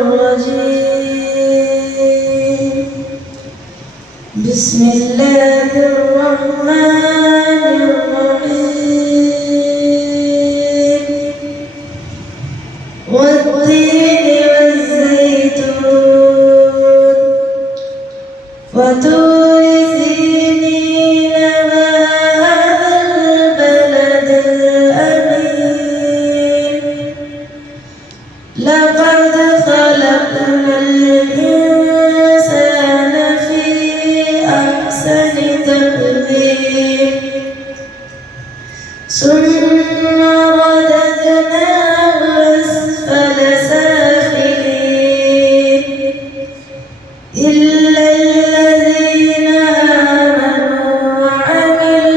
الرجيم بسم الله الرحمن الرحيم والتين والزيتون وطور سينين وهذا البلد الأمين لقد خلقنا الإنسان في أحسن تقويم ثم رددناه أسفل سافلين إلا الذين آمنوا وعملوا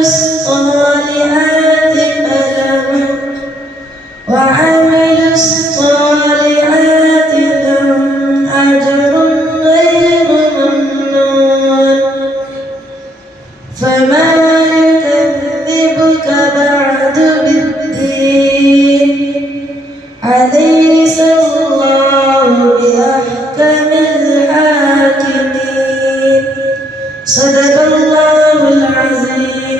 الصالحات لهم أجر غير ممنون فما يكذبك بعد بالدين أليس الله بأحكم الحاكمين صدق الله العظيم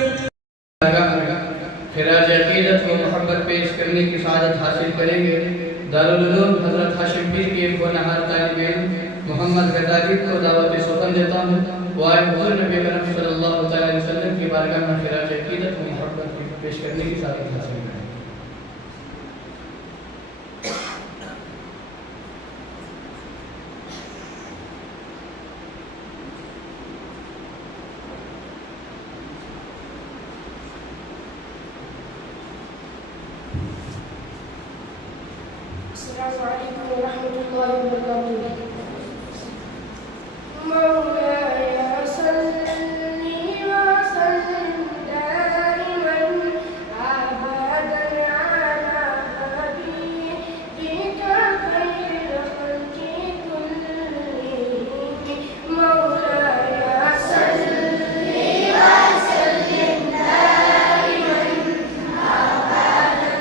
خراج عقیدت و محبت پیش کرنے کی سعادت حاصل کریں گے دارالعلوم حضرت ہاشم پیر کے ہونہار طالب علم محمد غداری کو دعوت سخن دیتا ہوں وہ آئے حضور نبی کرم صلی اللہ علیہ وسلم کی بارگاہ میں خراج عقیدت و محبت پیش کرنے کی سعادت حاصل کریں السلام عليكم ورحمة الله وبركاته. مولاي صل وسلم دائما أبدا على حبيبك خير الخلق كلهم. مولاي صل وسلم دائما أبدا على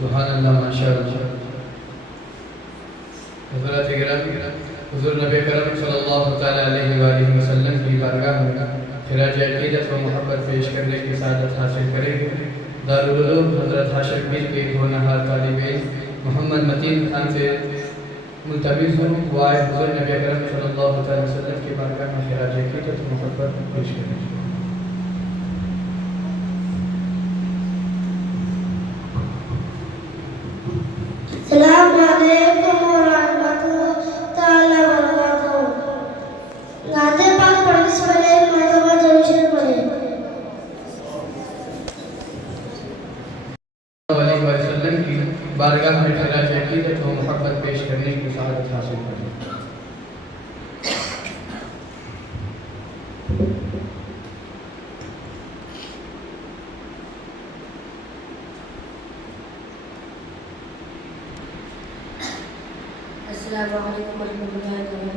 سبحان اللہ ماشاءاللہ حضرات گرامی حضور نبی کرم صلی اللہ علیہ وآلہ وسلم کی بارگاہ میں خراج عقیدت و محبت پیش کرنے کی سعادت حاصل کریں گے دارالعلوم حضرت ہاشم پیر کے ہونہار طالب علم محمد متین خان سے ملتمس ہوں وہ آئے حضور نبی اکرم صلی اللہ علیہ وسلم کی بارگاہ میں خراج عقیدت و محبت پیش کریں. السلام علیکم ورحمۃ اللہ تعالی وبرکاتہ. نعت پاک پڑھنے سے پہلے ایک مرتبہ درود شریف پڑھیں. علیہ وسلم کی بارگاہ میں خراج عقیدت و محبت پیش کرنے کی سعادت حاصل کریں. السلام علیکم ورحمۃ اللہ وبرکاتہ.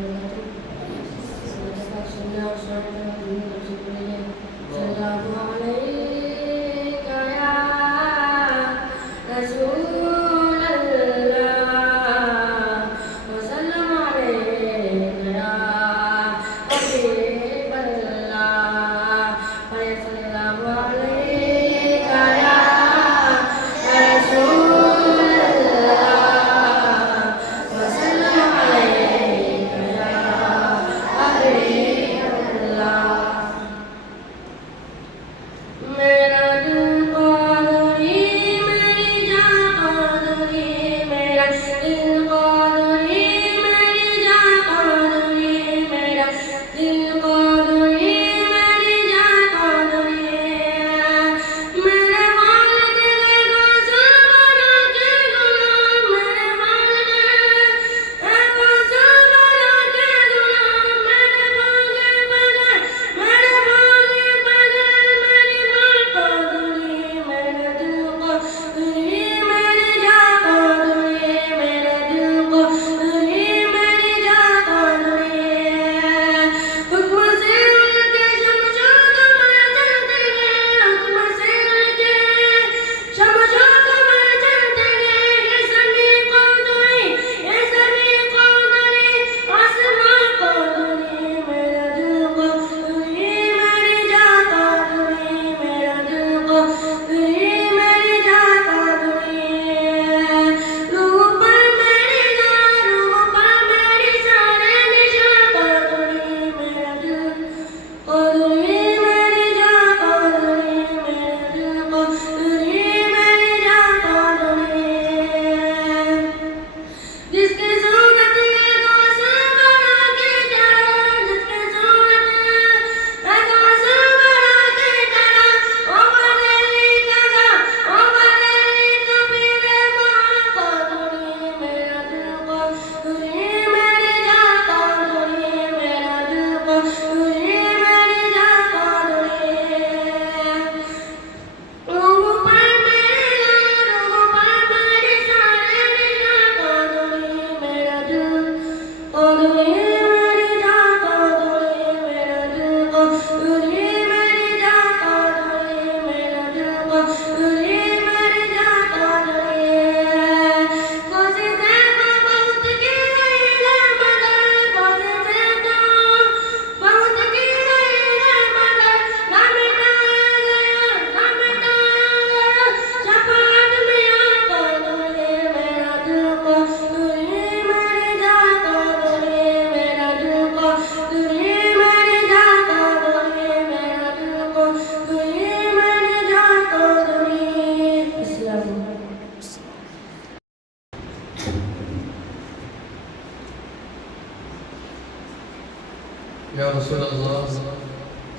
یا رسول اللہ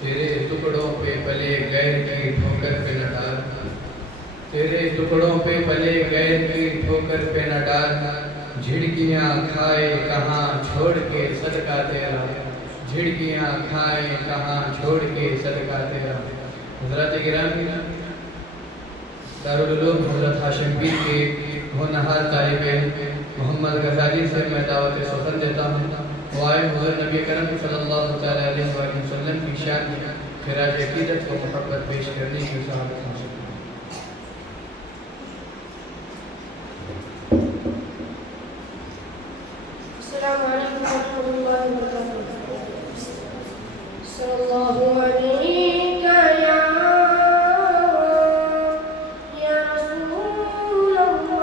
تیرے ٹکڑوں پہ پلے غیر کی ٹھوکر پہ نہ ڈال، تیرے ٹکڑوں پہ پلے غیر کی ٹھوکر پہ نہ ڈال، جھڑکیاں کھائے کہاں چھوڑ کے صدقہ تیرا، جھڑکیاں کھائے کہاں چھوڑ کے صدقہ تیرا. حضرات گرامی، دارالعلوم حضرت ہاشم پیر کے ہونہار طالب علم محمد غزالی سے میں دعوت سخن دیتا ہوں. وہ آئے حضور نبی کرم صلی اللہ علیہ وسلم کی شان میں خراج عقیدت و محبت پیش کرنے کی سعادت حاصل کریں. السلام علیکم ورحمۃ اللہ وبرکاتہ. صلی اللہ علیہ یا رسول اللہ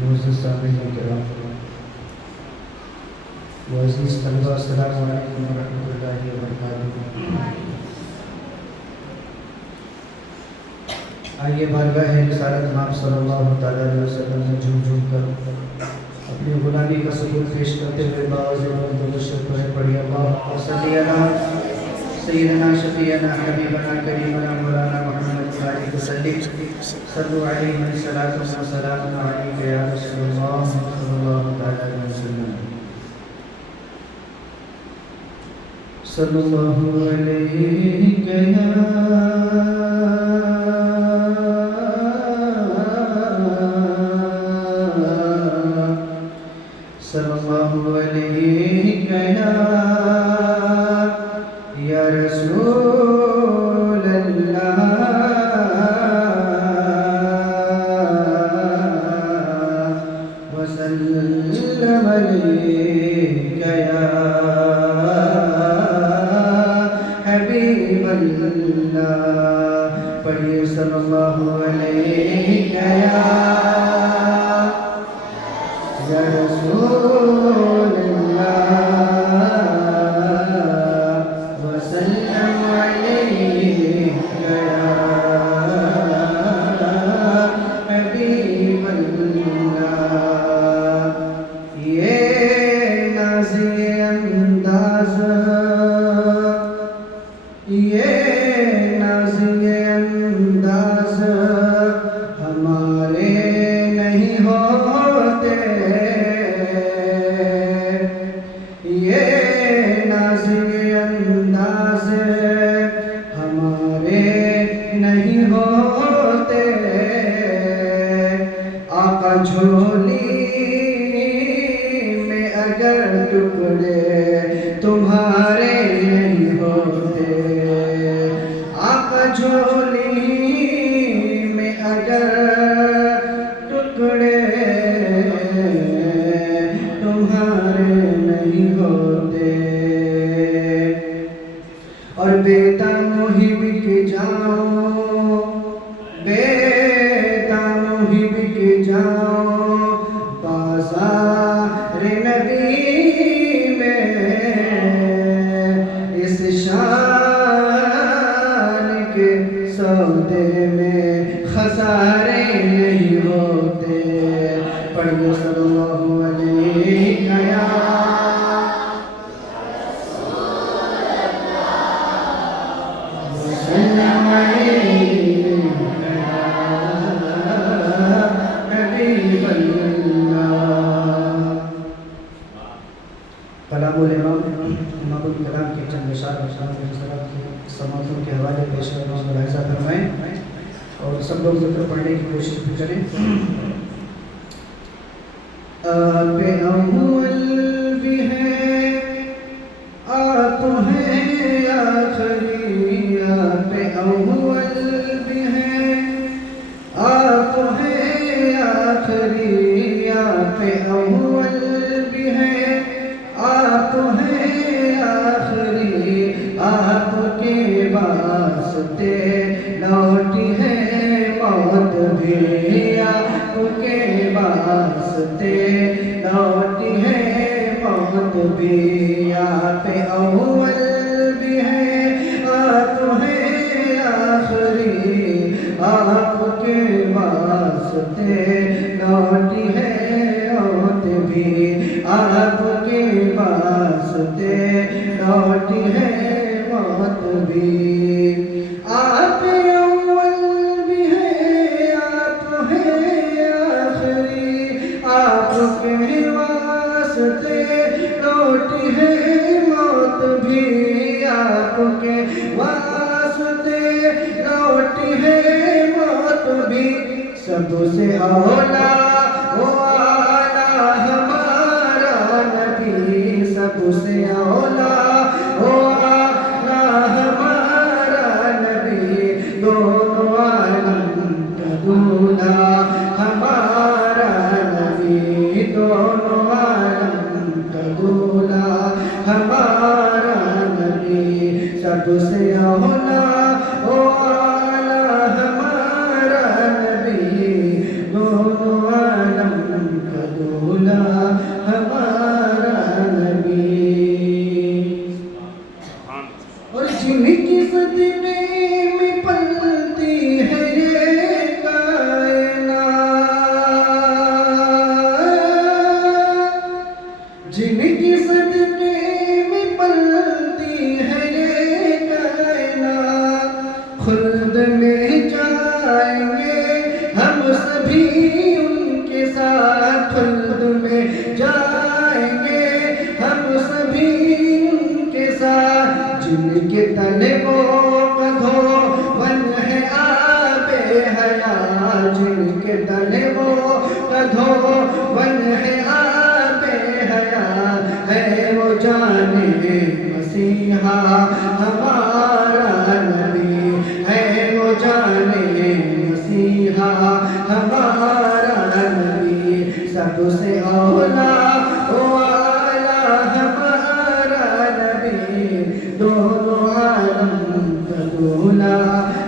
معزز سامعین کرام معزز طلبہ السلام علیکم ورحمۃ اللہ وبرکاتہ آئیے بارگاہ رسالت مآب صلی اللہ تعالیٰ علیہ وسلم میں جھوم جھوم کر اپنی غلامی کا ثبوت پیش کرتے ہوئے باوض پڑھی اللہ صلی علی سیدنا شفیعنا حبیبنا کریمنا مولانا محمد علیہ وسلم صلو علیہ الصلاۃ والسلام علیک یا رسول اللہ صلی اللہ تعالی علیہ وسلم صلی اللہ علیک یا صلی اللہ علیک یا رسول اللہ وسلم علیک یا حبیب اللہ پڑھیے صلی اللہ علیک یا رسول اللہ وسلم علیک یا حبیب اللہ یہ نازِ انداز ہمارے نہیں ہوتے یہ ناز انداز ہمارے نہیں ہوتے آقا جھولی میں اگر ٹکڑے تمہارے نہیں ہوتے آقا جھولی میں اگر ٹکڑے تمہارے نہیں ہوتے اور بے داموں ہی بک جاؤں بے داموں ہی بک جاؤں بازار نبی میں کلام الامام امام الکلام کے چند اشعار کی سماعتوں کے حوالے پیش کرنا ملاحظہ فرمائیں اور سب لوگ ذکر پڑھنے کی کوشش بھی کریں. آپ اول بھی ہیں آپ ہیں آخری، آپ اول بھی ہیں آپ ہیں آخری، آپ اول بھی ہیں آپ ہیں آخری، آپ کے واسطے لوٹی ہے موت بھی، آپ کے واسطے لوٹی ہے موت بھی. آپ اول بھی ہیں آپ ہیں آخری، آپ کے واسطے لوٹی ہے موت بھی، آپ کے واسطے لوٹی ہے موت بھی. آپ اول بھی ہیں آپ ہیں آخری، آپ کے واسطے لوٹی ہے موت بھی، آپ کے واسطے لوٹی ہے موت بھی. سب سے اولا وہ اعلیٰ ہمارا نبی، سب سے اولا وہ اعلیٰ ہمارا نبی، دونوں عالم کا دولہا ہمارا نبی، دونوں عالم کا دولہا ہمارا نبی. سب سے اولا وہ اعلیٰ ہمارا نبی، دونوں عالم کا دولہا ہمارا نبی. اور جن کی صدمے میں پلتی ہے یہ کائنات، جن کی صدمے میں پلتی ہے یہ کائنات، خلد میں جائیں گے ہم سبھی ان کے ساتھ، خلد میں جائیں گے ہم سبھی ان کے ساتھ. جن کے طلبوں کا دھون ہے آب حیات، جن کے طلبوں کا دھون ہے آب حیات، ہے وہ جان مسیحا ہمارا نبی، ہے وہ جان مسیحا ہمارا نبی. سب سے اولا وہ اعلیٰ ہمارا نبی، دونوں عالم کا دولہا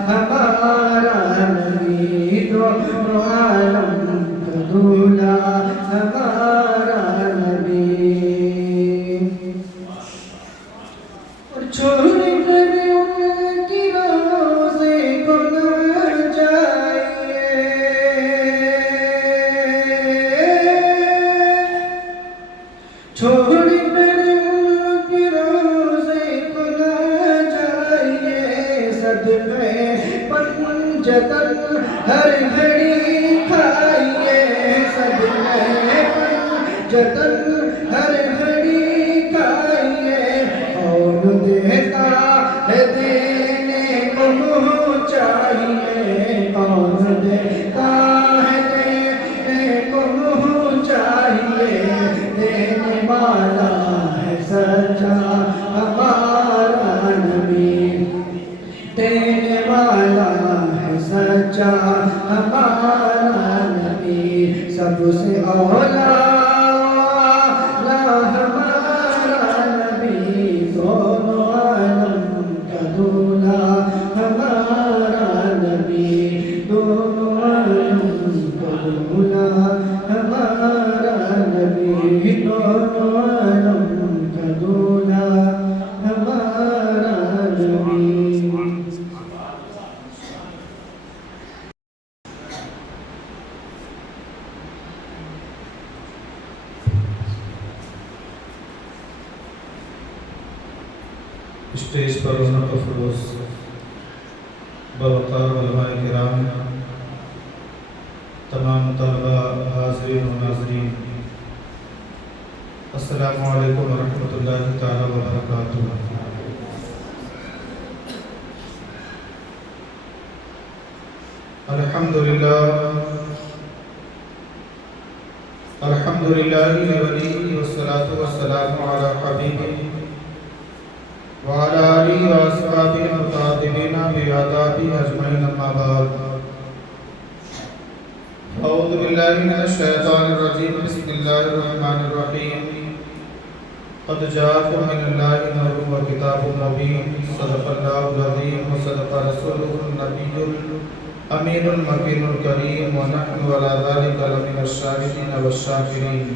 ہمارا نبی، دونوں عالم کا دولہا ہمارا نبی. اور چھوڑ کر ان کی روزے کو نہ جائیے، چھوڑ کر ان کی روزے کو نہ جائیے. صدقے پنجتن ہر گھڑی کھائیے، صدقے پنجتن ہر گھڑی کھائیے. کون دیتا ہے دینے کو منہ چاہیے، کون دیتا ہے دینے کو منہ چاہیے. دینے والا ہے سچا ہمارا نبی، دینے والا ہے سچا ہمارا نبی. سب سے اولا ہمارا نبی، دونوں عالم کا دولہا ہمارا نبی، دونوں عالم کا دولہا ہمارا نبی، دونوں عالم کا دولہا ہمارا نبی. اسٹیج پر رونق افروز باوقار علماء کرام، تمام طلبہ، حاضرین و ناظرین، السلام علیکم ورحمۃ اللہ تعالی وبرکاتہ۔ الحمدللہ ولی والصلاة والسلام علی حبیبہ وعلی آلہ واصحابہ المتعاقبین بآدابہ اجمعین، اما بعد۔ اعوذ باللہ من الشیطان الرجیم، بسم اللہ الرحمن الرحیم۔ قد جاءکم من اللہ نور وکتاب مبین، صدق اللہ العظیم وصدق رسولہ النبی الامین المکین الکریم، ونحن علی ذلک لمن الشاہدین والشاکرین۔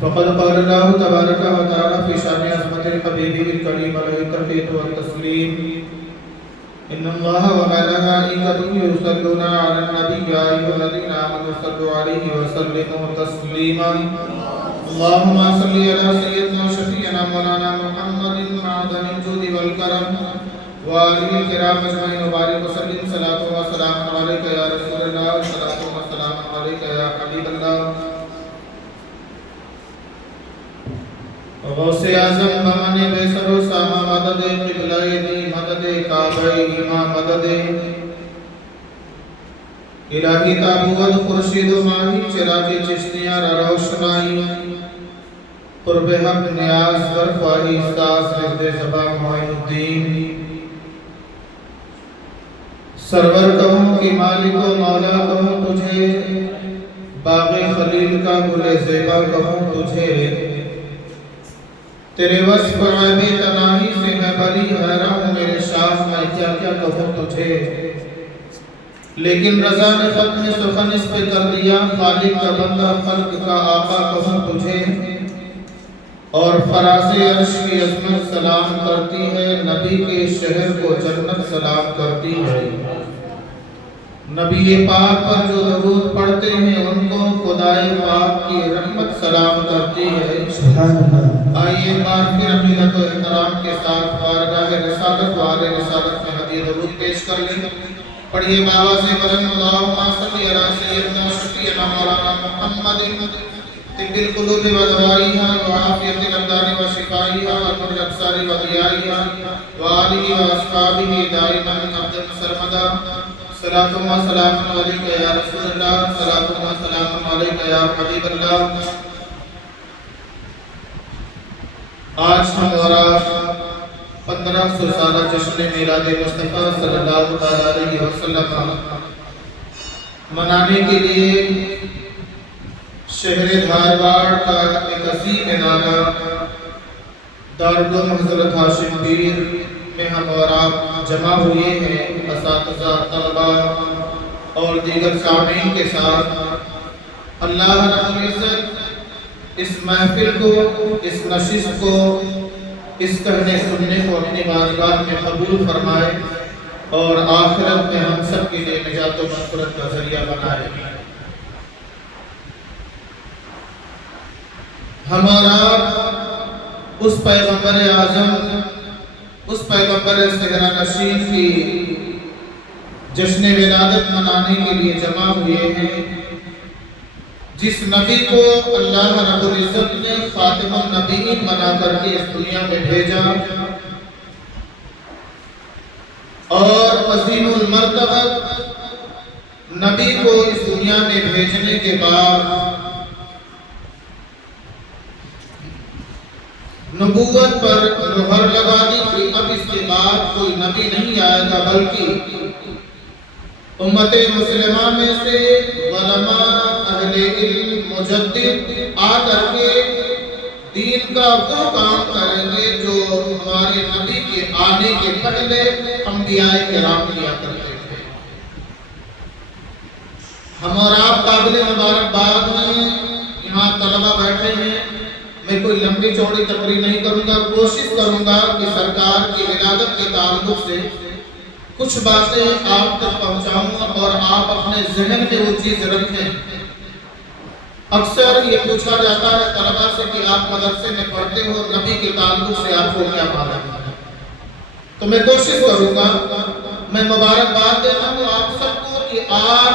فقد قال اللہ تبارک و تعالی فی شان عظمت حبیبہ الکریم علیہ التحیۃ والتسلیم، ان اللہ وملائکتہ یصلون علی النبی یا ایھا الذین آمنوا صلوا علیہ وسلموا تسلیما۔ اللہم صل علی سیدنا شفیعنا مولانا محمد معدن الجود والکرم وآلہ الکرام اجمعین، وبارک وسلم صلاۃ و سلام علیک یا رسول اللہ، صلاۃ و سلام علیک یا حبیب اللہ۔ غوث اعظم بمن بیسر و ساما مدد قبلہ دی مدد کعبہ ایما مدد الہی تابوت خورشید و ماہی چراغ چشتیاں روشنائی قرب حق نیاز برخواہی ساز رد زباں معین الدین، سرور کہوں کہ مالک و مولا کہوں تجھے، باغ خلیل کا گل زیبا کہوں تجھے، تیرے وصف عیب تناہی سے میں بری حیران ہوں میرے شاہ، میں کیا کیا کہوں تجھے، لیکن رضا نے ختم سخن اس پہ کر دیا، خالق کا بندہ خلق کا آقا کہوں تجھے، اور فراز عرش کی عظمت سلام کرتی ہے، نبی کے شہر کو جنت سلام کرتی ہے۔ نبی پاک پر جو درود پڑھتے ہیں ان کو خدائے پاک کی رحمت سلام کرتی ہے۔ آئیے بار پھر اپنی عزت و احترام کے ساتھ بارگاہ رسالت والے رسالت میں حدیث درود پیش کر لیں۔ پڑھیے بابا سے بلند اللہم صلی علی سیدنا شفیعنا مولانا محمد طب القلوب ودوائیہا وعافیت الابدان وشفائیہا ونور الابصار وضیائیہا وآلہ واصحابہ دائما ابدا سرمدا۔ صلاۃ و سلام علیک یا رسول اللہ، صلاۃ و سلام علیک یا حبیب اللہ۔ آج ہمارا 1500 سالہ جشن میلاد مصطفیٰ صلی اللہ علیہ وسلم منانے کے لیے شہر دھارواڑ کا ایک عظیم ادارہ دارالعلوم حضرت ہاشم پیر میں ہم اور آپ جمع ہوئے ہیں، اساتذہ، طلبہ اور دیگر سامعین کے ساتھ۔ اللہ رب العزت اس محفل کو، اس نشست کو، اس کہنے سننے کو اپنی بارگاہ میں قبول فرمائے اور آخرت میں ہم سب کے لیے نجات و مغفرت کا ذریعہ بنائے۔ ہمارا اس پیغمبر اعظم، اس پیغمبر صحرا نشین کی جشن ولادت منانے کے لیے جمع ہوئے ہیں، جس نبی کو اللہ رب العزت نے خاتم النبیین بنا کر کے اس دنیا میں بھیجا، اور عظیم المرتبہ نبی کو اس دنیا میں بھیجنے کے بعد نبوت پر مہر لگا دی کہ اب اس کے بعد کوئی نبی نہیں آئے گا، بلکہ امت مسلمہ میں سے علماء، اہل علم، مجدد آ کر کے دین کا وہ کام کریں گے جو ہمارے نبی کے آنے کے پہلے انبیاء کرام کیا کرتے تھے۔ ہم اور آپ قابل مبارکباد ہیں، یہاں طلبہ بیٹھے ہیں، میں کوئی لمبی چوڑی تقریر نہیں کروں گا، کوشش کروں گا کہ سرکار کی ولادت کے تعلق سے کچھ باتیں آپ تک پہنچاؤں اور آپ اپنے ذہن میں وہ چیز رکھیں۔ اکثر یہ پوچھا جاتا ہے طلبہ سے کہ آپ مدرسے میں پڑھتے ہو، نبی کے تعلق سے آپ کو کیا معلوم ہے؟ تو میں کوشش کروں گا، میں مبارکباد دیتا ہوں آپ سب کو کہ آپ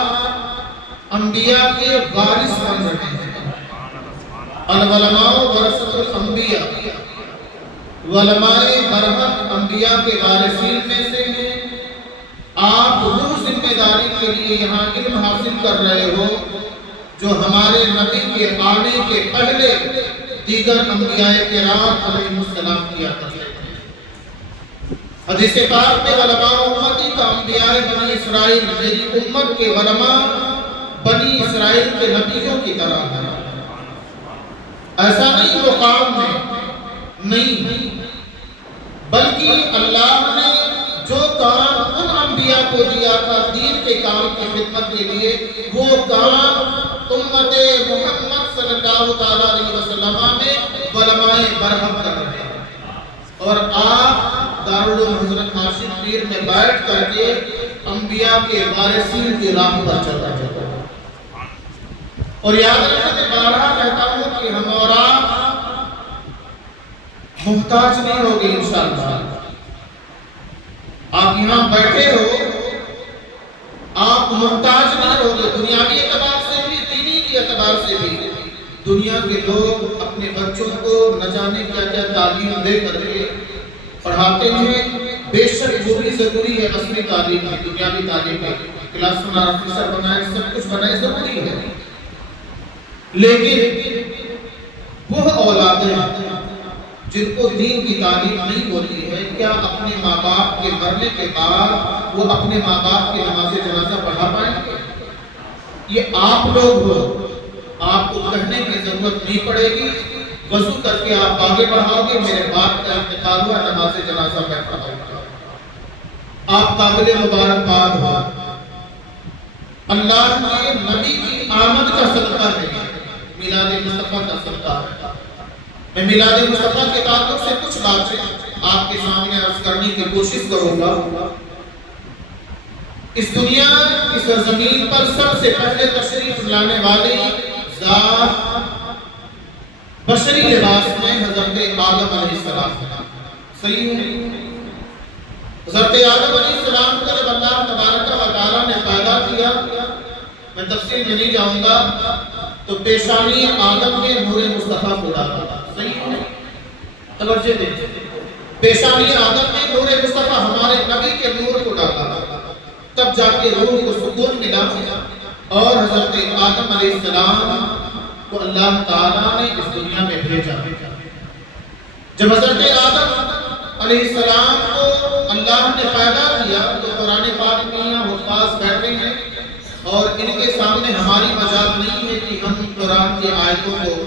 انبیاء کے وارث بن رہے ہیں۔ العلماء ورثۃ الانبیاء، علماء برحق انبیاء کے وارثین میں سے ہیں۔ آپ وہ ذمہ داری کے لیے یہاں علم حاصل کر رہے ہو جو ہمارے نبی کے آنے کے پہلے دیگر انبیاء کرام علیہ السلام کیا کرتے تھے۔ حدیث پاک میں علماء امتی کا انبیاء بنی اسرائیل، میری امت کے علماء بنی اسرائیل کے نبیوں کی طرح ہے۔ ایسا نہیں مقام میں نہیں، بلکہ اللہ نے جو کام ان انبیاء کو دیا تھا دین کے کام کی خدمت کے لیے، وہ کام امت محمد صلی اللہ علیہ وسلم میں علماء برحق کر رہے ہیں۔ اور آپ دارالعلوم حضرت ہاشم پیر میں بیٹھ کر کے انبیاء کے وارثین کی راہ پر چل رہے ہیں۔ اور یاد رکھیں، بارہا کہتا ہوں کہ ہم اور آپ محتاج نہیں ہوگے انشاءاللہ۔ آپ یہاں بیٹھے ہو، آپ محتاج نہیں ہوگے، دنیاوی اعتبار سے بھی، دینی کے اعتبار سے بھی۔ دنیا کے لوگ اپنے بچوں کو نہ جانے کیا کیا تعلیم دے کر کے پڑھاتے ہیں، بے شک وہ بھی ضروری ہے، اصلی تعلیم ہے، دنیاوی تعلیم ہے، کلاس میں آفیسر بنائے، سب کچھ بنائے، ضروری ہے۔ لیکن وہ اولادیں جن کو دین کی تعلیم نہیں ہوتی ہے، کیا اپنے ماں باپ کے مرنے کے بعد وہ اپنے ماں باپ کی نماز جنازہ پڑھا پائیں گے؟ یہ آپ لوگ ہو، آپ کو کہنے کی ضرورت نہیں پڑے گی، وضو کر کے آپ آگے بڑھاؤ گے، میرے باپ کا انتقال ہوا، نماز جنازہ میں پڑھاؤں گا، آپ قابل مبارکباد ہو۔ اللہ نے نبی کی آمد کا صدقہ ہے، میلاد مصطفیٰ کا صدقہ ہے۔ میں میلاد مصطفیٰ کے تعلق سے کچھ باتیں آپ کے سامنے عرض کرنے کی کوشش کروں گا۔ اس دنیا کی سرزمین پر سب سے پہلے تشریف لانے والی ذات بشری لباس میں حضرت آدم علیہ السلام ہے۔ صحیح ہے؟ حضرت آدم علیہ السلام کو جب اللہ تبارک و تعالیٰ نے پیدا کیا، میں تفصیل میں نہیں جاؤں گا، تو پیشانی آدم میں نور مصطفیٰ کو ڈالا۔ صحیح ہے؟ توجہ دیں، پیشانی آدم میں نور مصطفیٰ ہمارے نبی کے نور کو ڈالا، تب جا کے روح کو سکون ملا، اور حضرت آدم علیہ السلام کو اللہ تعالیٰ نے اس دنیا میں بھیجا۔ جب حضرت آدم علیہ السلام کو اللہ نے پیدا کیا تو قرآن پاک میں یہاں حفاظ بیٹھے ہیں، اور ان کے سامنے ہماری مجال نہیں ہے کہ ہم قرآن کی آیتوں کو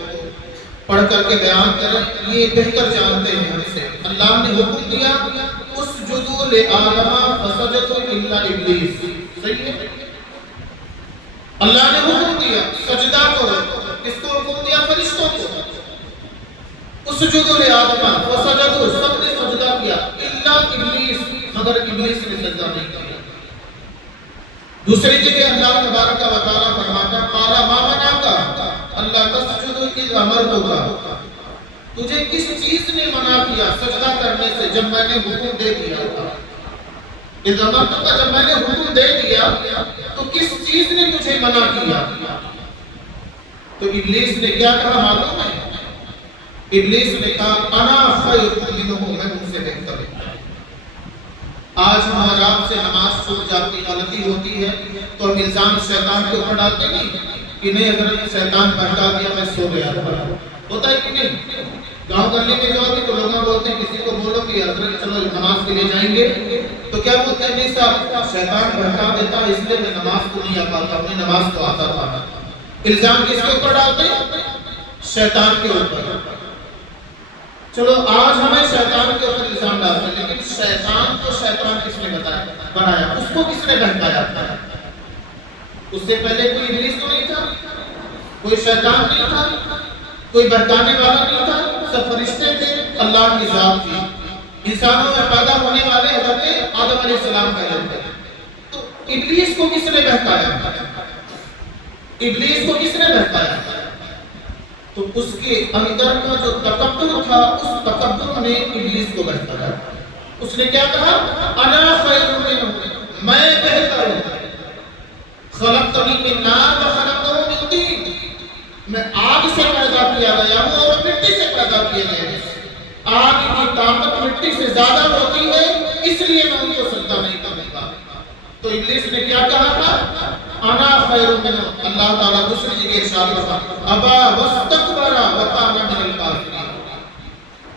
پڑھ کر کے بیان کریں، یہ بہتر جانتے ہیں ہم سے۔ اللہ نے حکم دیا اسجدوا لآدم فسجدوا الا ابلیس۔ صحیح ہے؟ اللہ نے حکم دیا سجدہ کرو، کس کو حکم دیا؟ فرشتوں کو۔ اسجدوا لآدم فسجدوا، سب نے سجدہ کیا، الا ابلیس، مگر ابلیس نے سجدہ نہیں کیا۔ دوسری جگہ اللہ تبارک و تعالیٰ فرماتا ہے قال ما منعک اللہ تسجد اذ امرتک، تجھے کس چیز نے منع کیا سجدہ کرنے سے جب میں نے حکم دے دیا تھا؟ اذ امرتک، جب میں نے حکم دے دیا تو کس چیز نے تجھے منع کیا؟ تو ابلیس نے کیا کہا معلوم ہے؟ ابلیس نے کہا انا خیر منہ، میں ان سے بہتر ہوں۔ آج ہمارے آپ سے نماز چھوٹ جاتی، غلطی ہوتی ہے تو ہم الزام شیطان کے اوپر ڈالتے نہیں کہ نہیں حضرت شیطان بہکا دیا، میں سو گیا تھا، ہوتا ہے کہ نہیں؟ گاؤں گلی میں جاؤ گے تو لوگ بولتے ہیں، کسی کو بولو کہ حضرت چلو نماز کے لیے جائیں گے تو کیا بولتے ہیں؟ نہیں صاحب شیطان بہکا دیتا اس لیے میں نماز کو نہیں آ پاتا، اپنی نماز کو آتا تھا۔ الزام کس کے اوپر ڈالتے ہیں؟ شیطان کے اوپر۔ چلو آج ہمیں شیطان کے اوپر الزام ڈالتے ہیں، لیکن شیطان کو شیطان کس نے بنایا؟ اس کو کس نے بہکایا تھا؟ اس سے پہلے کوئی ابلیس تو نہیں تھا، کوئی شیطان نہیں تھا، کوئی بہکانے والا نہیں تھا، سب فرشتے تھے، اللہ کی ذات تھی۔ انسانوں میں پیدا ہونے والے حضرت آدم علیہ السلام کہلاتے ہیں۔ تو ابلیس کو کس نے بہکایا؟ ابلیس کو کس نے بہکایا؟ تو اس کے اندر کا جو تکبر تھا، اس تکبر نے ابلیس کو بہکایا۔ اس نے کیا کہا؟ انا خیر منہ، میں بہتر ہوں۔ خلقتنی من نار و خلقتہ من طین، میں آگ سے پیدا کیا گیا ہوں اور مٹی سے پیدا کیا گیا ہے۔ آگ کی طاقت مٹی سے زیادہ ہوتی ہے، اس لیے میں ان کو سجدہ نہیں کروں گا۔ تو ابلیس نے کیا کہا تھا؟ انا خیر منہ، اللہ تعالیٰ دوسری جگہ ارشاد کرتا ابا واستکبر وکان من الکافرین۔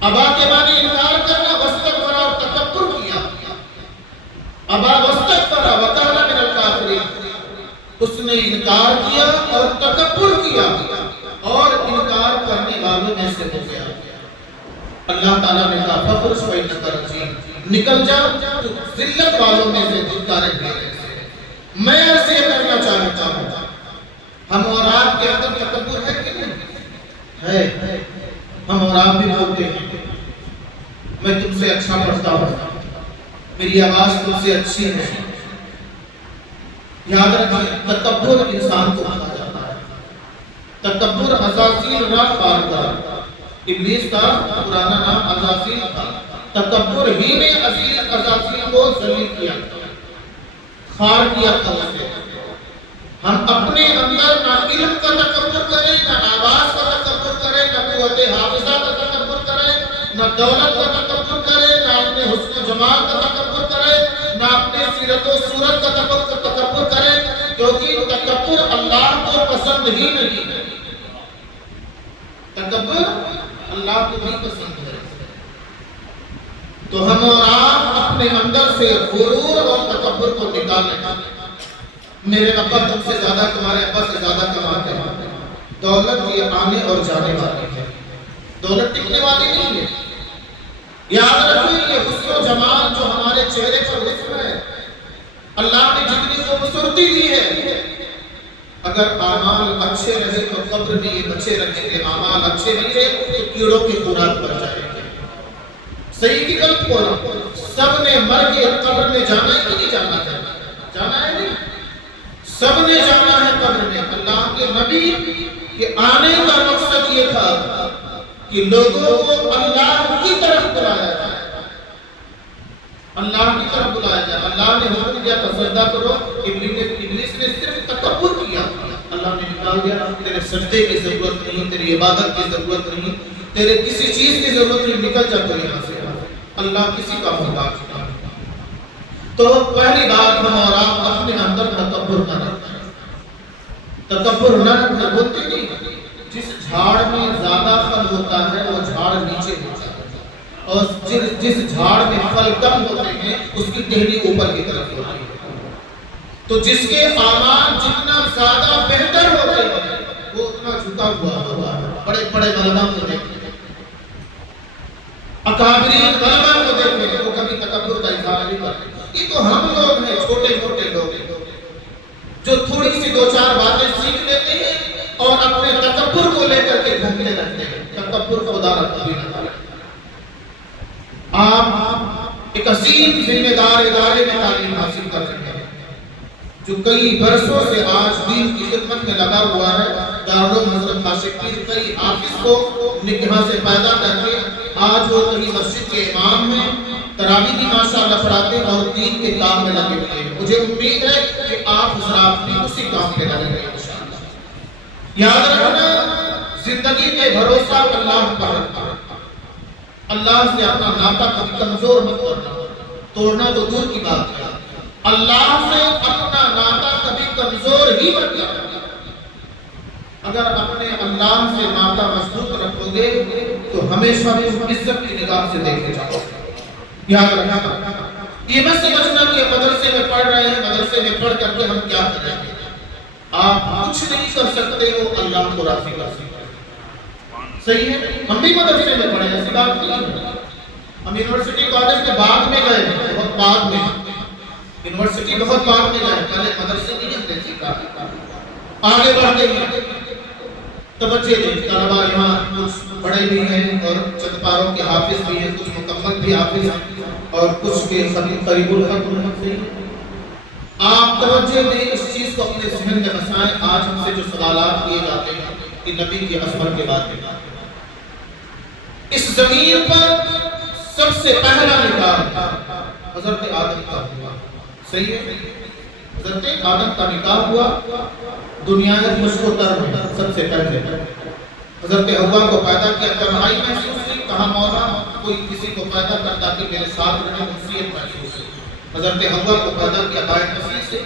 ابا کے معنی انکار کرنا، واستکبر اور تکبر کیا۔ ابا واستکبر وکان من الکافرین، اس نے انکار کیا اور تکبر کیا اور انکار کرنے والوں میں سے ہو گیا۔ اللہ تعالیٰ نے کہا فخرج فإنک رجیم، نکل جا تو ذلت والوں میں سے دھتکارے گئے۔ میں عرض یہ کرنا چاہتا ہوں، ہم اور آپ کے اندر تکبر ہے کہ نہیں؟ ہے، ہم اور آپ بھی بولتے ہیں میں تم سے اچھا پڑھتا ہوں، میری آواز تم سے اچھی ہے۔ یاد رکھیں تکبر انسان کو کہا جاتا ہے۔ تکبر عزازیل را خاردار، ابلیس کا پرانا نام عزازیل تھا۔ تکبر ہی نے عزازیل کو ذلیل کیا، خار کیا تھا اسے۔ ہم اپنے اندر نہ علم کا تکبر کریں، نہ آواز کا تکبر کریں، نہ قوت حافظہ کا تکبر کریں، نہ دولت کا تکبر کریں، نہ اپنے حسن و جمال کا تکبر کریں، نہ اپنے سیرت و صورت کا تکبر کریں، کیونکہ تکبر اللہ کو پسند ہی نہیں ہے۔ تکبر اللہ کو نہیں پسند ہے۔ تو ہم اور آپ اپنے اندر سے غرور اور تکبر کو نکالیں۔ میرے ابا تم سے زیادہ، تمہارے ابا سے زیادہ کماتے ہیں۔ دولت یہ آنے اور جانے والی ہے، دولت ٹکنے والی نہیں ہے۔ یاد رکھیں یہ حسن و جمال جو ہمارے چہرے پر حسن ہے، اللہ نے جتنی خوبصورتی دی ہے، اگر اعمال اچھے رہے تو قبر میں یہ بچے رکھیں گے، اعمال اچھے نہیں رہے تو کیڑوں کی خوراک بن جائیں گے۔ صحیح کی غلط بولا؟ سب نے مر کے قبر میں جانا ہے کہ نہیں جانا ہے؟ جانا ہے نہیں؟ سب نے جانا ہے قبر میں۔ اللہ کے نبی کے آنے کا مقصد یہ تھا کہ لوگوں کو اللہ کی طرف بلایا جائے، اللہ کی طرف بلایا جائے۔ اللہ نے حکم دیا تھا سجدہ کرو، ابلیس نے صرف تکبر کیا، اللہ نے نکال دیا تیرے سجدے کی ضرورت نہیں، تیری عبادت کی ضرورت نہیں، تیرے کسی چیز کی ضرورت نہیں، نکل جا تو یہاں سے۔ اللہ کسی کا محتاج نہیں۔ تو پہلی بات ہم اور آپ اپنے اندر تکبر نہ رکھیں۔ تکبر نہ رکھنا بولتے نہیں، جس جھاڑ میں زیادہ پھل ہوتا ہے وہ جھاڑ نیچے ہوتا ہے، اور جس جھاڑ میں پھل کم ہوتے ہیں اس کی ٹہنی اوپر کی طرف ہوتی ہے۔ تو جس کے اعمال جتنا زیادہ بہتر ہوتے ہیں وہ اتنا جھکا ہوا ہوتا ہے۔ بڑے بڑے علماء کو دیکھیں، اکابرین علماء کو دیکھیں، وہ کبھی تکبر کا اظہار نہیں کرتے۔ یہ تو ہم لوگ ہیں، چھوٹے موٹے لوگ ہیں، جو تھوڑی سی دو چار باتیں سیکھ لیتے ہیں اور اپنے تکبر کو لے کر کے گھومتے رہتے ہیں۔ تکبر خدا رکھا بھی نہ کرے۔ آپ ایک عظیم ذمہ دار ادارے میں تعلیم حاصل کر رہے ہیں، جو کئی برسوں سے آج دین کی خدمت میں لگا ہوا ہے۔ دارالعلوم حضرت عاشق پیر کئی حافظ کو نکاح سے پیدا کر کے آج وہ کہیں مسجد کے امام ہیں، تراویح بھی ماشاءاللہ پڑھاتے ہیں اور دین کے کام میں لگے ہوئے ہیں۔ مجھے امید ہے کہ آپ حضرات بھی اسی کام میں لگے ہوئے ہیں انشاءاللہ۔ یاد رکھنا زندگی میں بھروسہ اللہ پر رکھنا، اللہ سے اپنا ناطہ کبھی کمزور مت کرنا، توڑنا تو دور کی بات ہے، اللہ سے اپنا ناطہ کبھی کمزور ہی مت کرنا۔ اگر اپنے اللہ سے ناطہ مضبوط رکھو گے تو ہمیشہ تم عزت کی نگاہ سے دیکھے جاؤ۔ یاد رکھنا یہ مت سمجھنا کہ مدرسے میں پڑھ رہے ہیں، مدرسے میں پڑھ کر کے ہم کیا کریں گے۔ آپ کچھ نہیں کر سکتے ہو اللہ کو راضی کر سکتے ہو۔ صحیح ہے، ہم بھی مدرسے میں پڑھے، ایسی بات نہیں ہے۔ ہم یونیورسٹی کالج کے بعد میں گئے، بہت بعد میں، یونیورسٹی بہت بعد میں گئے، پہلے مدرسے نہیں ہم سیکھا۔ آگے بڑھتے ہیں، توجہ دیں، طلباء یہاں کچھ بڑے بھی ہیں اور چند پاروں کے حافظ بھی ہیں، کچھ مکمل بھی حافظ ہیں اور کچھ کے قریب الختم ہیں۔ آپ توجہ دیں، اس چیز کو اپنے ذہن میں بسائیں۔ آج ہم سے جو سوالات کیے جاتے ہیں کہ نبی کی عصمت کے بارے میں، اس زمین پر سب سے پہلا نکاح حضرت آدم کا ہوا، صحیح ہے؟ حضرت آدم کا نکاح ہوا دنیا میں مشکو تر میں سب سے پہلے حضرت حوا کو پیدا کیا تنہائی محسوس ہوئی کہا مولا کوئی کسی کو پیدا کرتا کہ میرے ساتھ رہے انسیت محسوس ہوئی حضرت حوا کو پیدا کیا بائے مسیح سے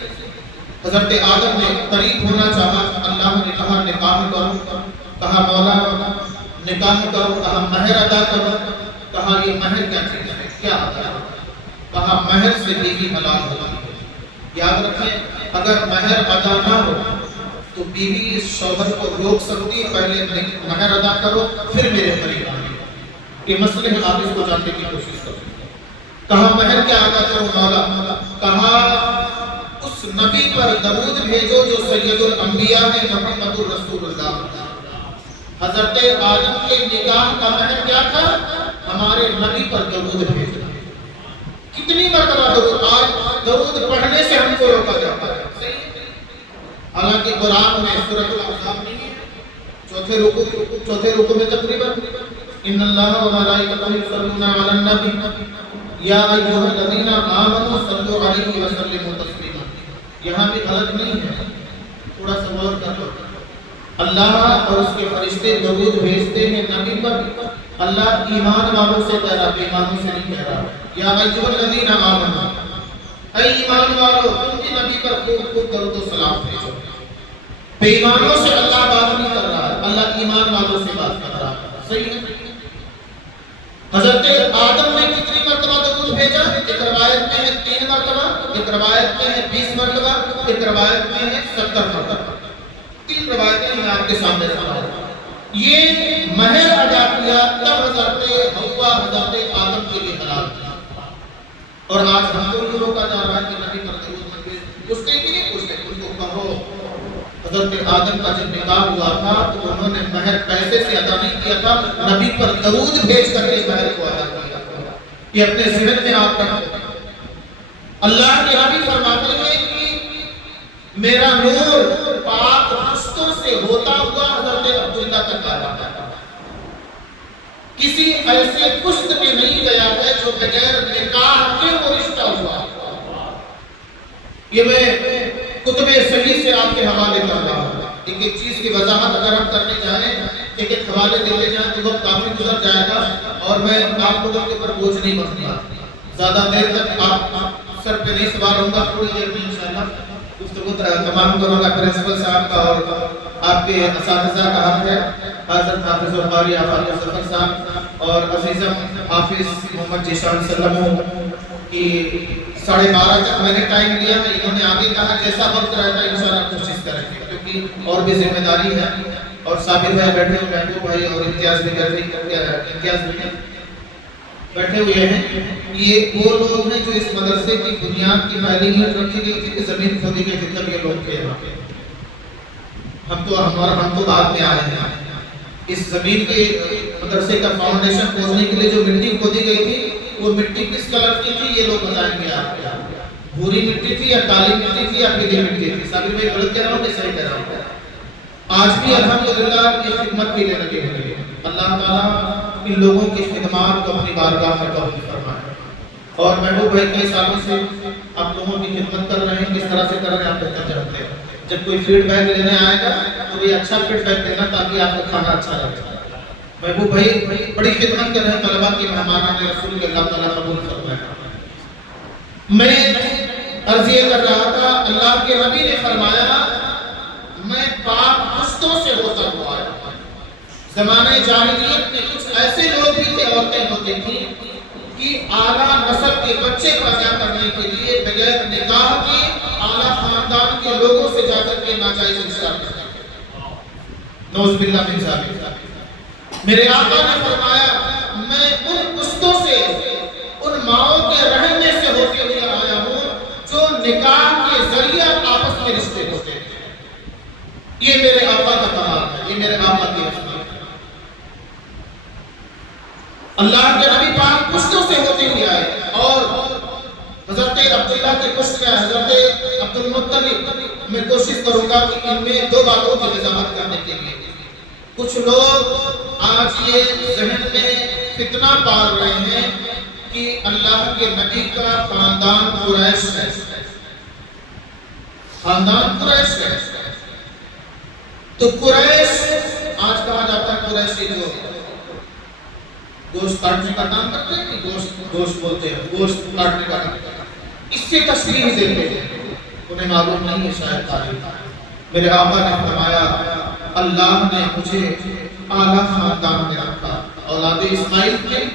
حضرت آدم نے قریب ہونا چاہا اللہ نے کہا نکاح کرو کہا مولا نکاح کرو کہا مہر ادا کرو کہا یہ مہر کیا چیز ہے کیا ادا کہا مہر سے بیوی حلال ہوتی ہے یاد رکھیں اگر مہر ادا نہ ہو تو بیوی شوہر کو روک سکتی پہلے مہر ادا کرو پھر میرے قریب آئے یہ مسئلے میں آپ اس کو جاننے کی کوشش کرو کہا مہر کیا ادا کرو مولا کہا اس نبی پر درود بھیجو جو سید الانبیاء ہے محمد الرسول اللہ حضرت آدم کے نکاح کا مہر کیا تھا ہمارے نبی پر درود بھیجو کتنی مرتبہ درود آج درود پڑھنے سے ہم کو روکا جاتا ہے حالانکہ قرآن میں سورۃ الاحزاب نہیں ہے چوتھے رکوع میں تقریباً ان اللہ و ملائکتہ یصلون علی النبی یا ایھا الذین آمنوا صلوا علیہ وسلموا تسلیما یہاں بھی غلط نہیں ہے تھوڑا سا غور کرو اللہ اور اس کے فرشتے درود بھیجتے ہیں نبی پر اللہ ایمان والوں سے کہہ رہا بے ایمانوں سے نہیں کہہ رہا یا ایھا الذین آمنوا اے ایمان والو تم بھی نبی پر خوب درود و سلام بھیجو بے ایمانوں سے اللہ بات نہیں کر رہا ہے اللہ ایمان والوں سے بات کر رہا ہے صحیح ہے حضرت آدم نے کتنی مرتبہ درود بھیجا ایک روایت میں ہے 3 مرتبہ ایک روایت میں ہے 20 مرتبہ ایک روایت میں ہے 70 مرتبہ 3 روایتیں میں آپ کے سامنے رکھا ہوں یہ مہر ادا کیا تب حضرت حوا حضرت آدم کے لیے حلال تھا اور آج ہم کو روکا جا رہا ہے کہ نبی پر درود نہ بھیجو اس کے لیے پوچھتے ان کو کہو حضرت آدم کا جب نکاح ہوا تھا تو انہوں نے مہر پیسے سے ادا نہیں کیا تھا نبی پر درود بھیج کر کے مہر کو ادا کیا یہ اپنے ذہن میں آپ رکھو اللہ کے نبی فرماتے ہیں کہ میرا نور پاک رشتوں سے ہوتا ہوا حضرت عبداللہ تک آیا کسی ایسے پشت میں نہیں گیا ہے جو بغیر نکاح کے وہ رشتہ ہوا یہ میں کتب صحیح سے آپ کے حوالے کر رہا ہوں ایک ایک چیز کی وضاحت اگر ہم کرنے جائیں ایک ایک حوالے دیتے جائیں تو وقت کافی گزر جائے گا اور میں آپ لوگوں کے اوپر بوجھ نہیں بنتا زیادہ دیر تک آپ سر پہ نہیں سوار ہوں گا تھوڑی دیر میں انشاءاللہ گفتگو تمام کروں گا پرنسپل صاحب کا اور آپ کے اساتذہ کا حق ہے حضرت حافظ القاری آفاق ظفر صاحب اور عزیزم حافظ محمد جیشان سلموں کی 12:30 تک میں نے ٹائم لیا ہے انہوں نے آگے کہا جیسا وقت رہتا ہے انشاءاللہ کوشش کریں گے کیونکہ اور بھی ذمہ داری ہے اور صابر بھائی بیٹھے ہوئے محبوب بھائی اور امتیاز بھی بیٹھے ہوئے ہیں یہ وہ لوگ ہیں جو اس مدرسے کی بنیاد کی پہلی نیت رکھی گئی تھی کہ زمین کھودی کے جتنے یہ لوگ تھے ہم تو بعد میں آئے ہیں اس زمین کے مدرسے کا فاؤنڈیشن کھودنے کے لیے جو مٹی کھودی گئی تھی وہ مٹی کس کلر کی تھی یہ لوگ بتائیں گے آپ کو بھوری مٹی تھی یا کالی مٹی تھی یا پیلی مٹی تھی صابر بھائی غلط کہہ رہا ہوں کہ صحیح کہہ رہا ہوں آج بھی الحمدللہ یہ خدمت کے لیے لگے ہوئے ہیں اللہ تعالیٰ ان لوگوں کی خدمات کو اپنی بارگاہ میں قبول فرمائے اور محبوب بھائی کئی سالوں سے آپ لوگوں کی خدمت کر رہے ہیں کس طرح سے کر رہے ہیں آپ بہتر جانتے ہیں جب کوئی فیڈ بیک لینے آئے گا تو یہ اچھا فیڈ بیک دینا تاکہ آپ کو کھانا اچھا لگے محبوب بھائی بڑی خدمت کر رہے ہیں طلباء کی مہمانان رسول کے اللہ تعالیٰ قبول فرمائے میں عرض یہ کر رہا تھا اللہ کے نبی نے فرمایا میں پاک پشتوں سے ہوتا ہوا آیا زمانے جاہلیت میں کچھ ایسے لوگ بھی تھے عورتیں ہوتی تھیں کہ اعلیٰ نسل کے بچے پیدا کرنے کے لیے بغیر نکاح کے اعلیٰ خاندان کے لوگوں سے جا کر کے ناجائز انشاء نوز باللہ من ذالک میرے آقا نے فرمایا میں ان پشتوں سے ان ماؤں کے رحم میں سے ہوتے ہوئے آیا ہوں جو نکاح کے ذریعہ آپس میں رشتے ہوتے ہیں یہ میرے آقا کا کمال ہے یہ میرے آقا کی رسول اللہ کے نبی پاک پشتوں سے ہوتے ہوئے آئے اور حضرت عبداللہ کی پشت میں حضرت عبد المطلب میں کوشش کروں گا کہ ان میں 2 باتوں کی وضاحت کرنے کے لیے کچھ لوگ آج یہ ذہن میں فتنہ پال رہے ہیں کہ اللہ کے نبی کا خاندان قریش ہے خاندان قریش ہے. تو قریش آج کہا جاتا ہے قریشی جو گوشت کاٹنے کا کام کرتے ہیں کہ گوشت بولتے ہیں گوشت کاٹنے کا کام کرتے ہیں. اس سے تشریح دیتے ہیں. انہیں معلوم نہیں ہے شاید تاریخ. میرے آقا نے فرمایا اللہ نے مجھے اعلیٰ خاندان میں رکھا. اولاد اسماعیل کے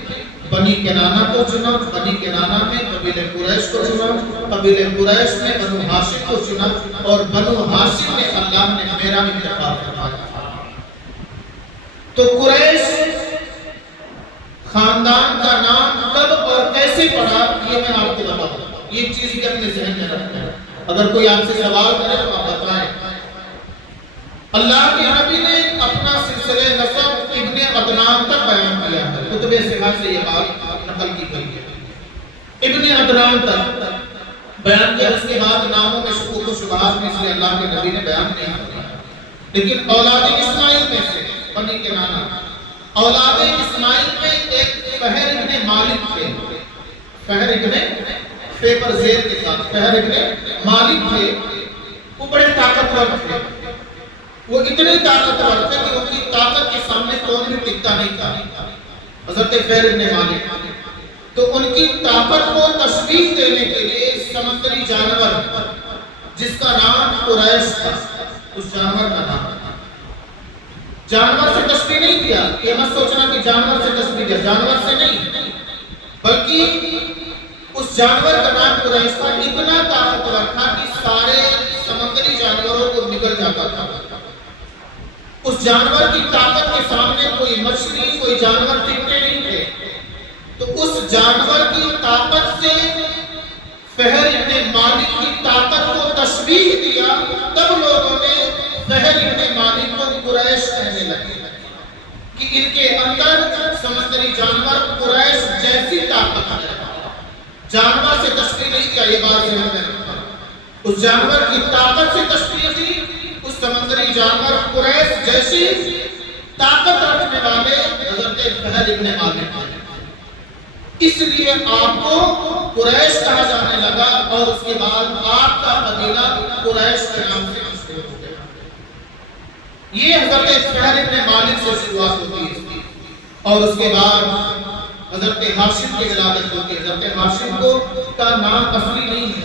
بنی کنانہ کو چنا. بنی کنانہ میں قبیلہ قریش کو چنا. قبیلہ قریش میں بنو ہاشم کو چنا. اور بنو ہاشم میں اللہ نے میرا انتخاب فرمایا. تو قریش خاندان کا نام کب اور کیسے پڑا یہ میں آپ کو بتاؤں. یہ چیز بھی اپنے ذہن میں رکھیں. اگر کوئی آپ سے سوال کرے تو آپ بتائیں. اللہ کے نبی نے اپنا سلسلہ نسب ابن عدنان تک بیان کیا ہے. کتب سیرہ سے یہ بات نقل کی گئی ہے. ابن عدنان تک بیان کیا. اس کے بعد ناموں میں شکوک و شبہات میں اس لیے اللہ کے نبی نے بیان نہیں کیا. لیکن اولاد اسماعیل میں سے بنی کنانہ اولاد اسماعیل میں ایک فہر ابن مالک تھے. فہر ابن فیبر زیر کے ساتھ فہر ابن مالک تھے. وہ بڑے طاقتور تھے. وہ اتنے طاقتور تھے کہ ان کی طاقت کے سامنے کون بھی ٹکتا نہیں تھا. حضرت فہر ابن مالک. تو ان کی طاقت کو تشبیہ دینے کے لیے سمندری جانور جس کا نام قریش تھا اس جانور کا نام جانور سے تشبیہ نہیں دیا. یہ مت سوچنا کہ جانور سے تشبیہ دیا. جانور سے نہیں بلکہ اس جانور کا نام قریش تھا. اتنا طاقتور تھا کہ سارے سمندری جانوروں کو نگل جاتا تھا. اس جانور کی طاقت کے سامنے کوئی مچھلی کوئی جانور ٹکتے نہیں تھے. تو اس جانور کی طاقت سے فہر ابن مالک کی طاقت کو تشبیہ دیا. تب لوگوں نے فہر ابن مالک کو قریش کہنے لگے کہ ان کے اندر سمندری جانور قریش جیسی طاقت ہے. جانور سے تشبیہ نہیں کیا. یہ بات ذہن میں رکھنا. اس جانور کی طاقت سے تشبیہ دی. اس سمندری جانور قریش جیسی طاقت رکھنے والے حضرت فہر ابن مالک ہیں. اس لیے آپ کو قریش کہا جانے لگا اور اس کے بعد آپ کا قبیلہ قریش کے نام سے مشہور ہو گیا. یہ حضرت فہر ابن مالک سے شروعات ہوتی ہے. اور اس کے بعد حضرت ہاشم کی ولادت ہوتی ہے. حضرت ہاشم کو کا نام اصلی نہیں ہے.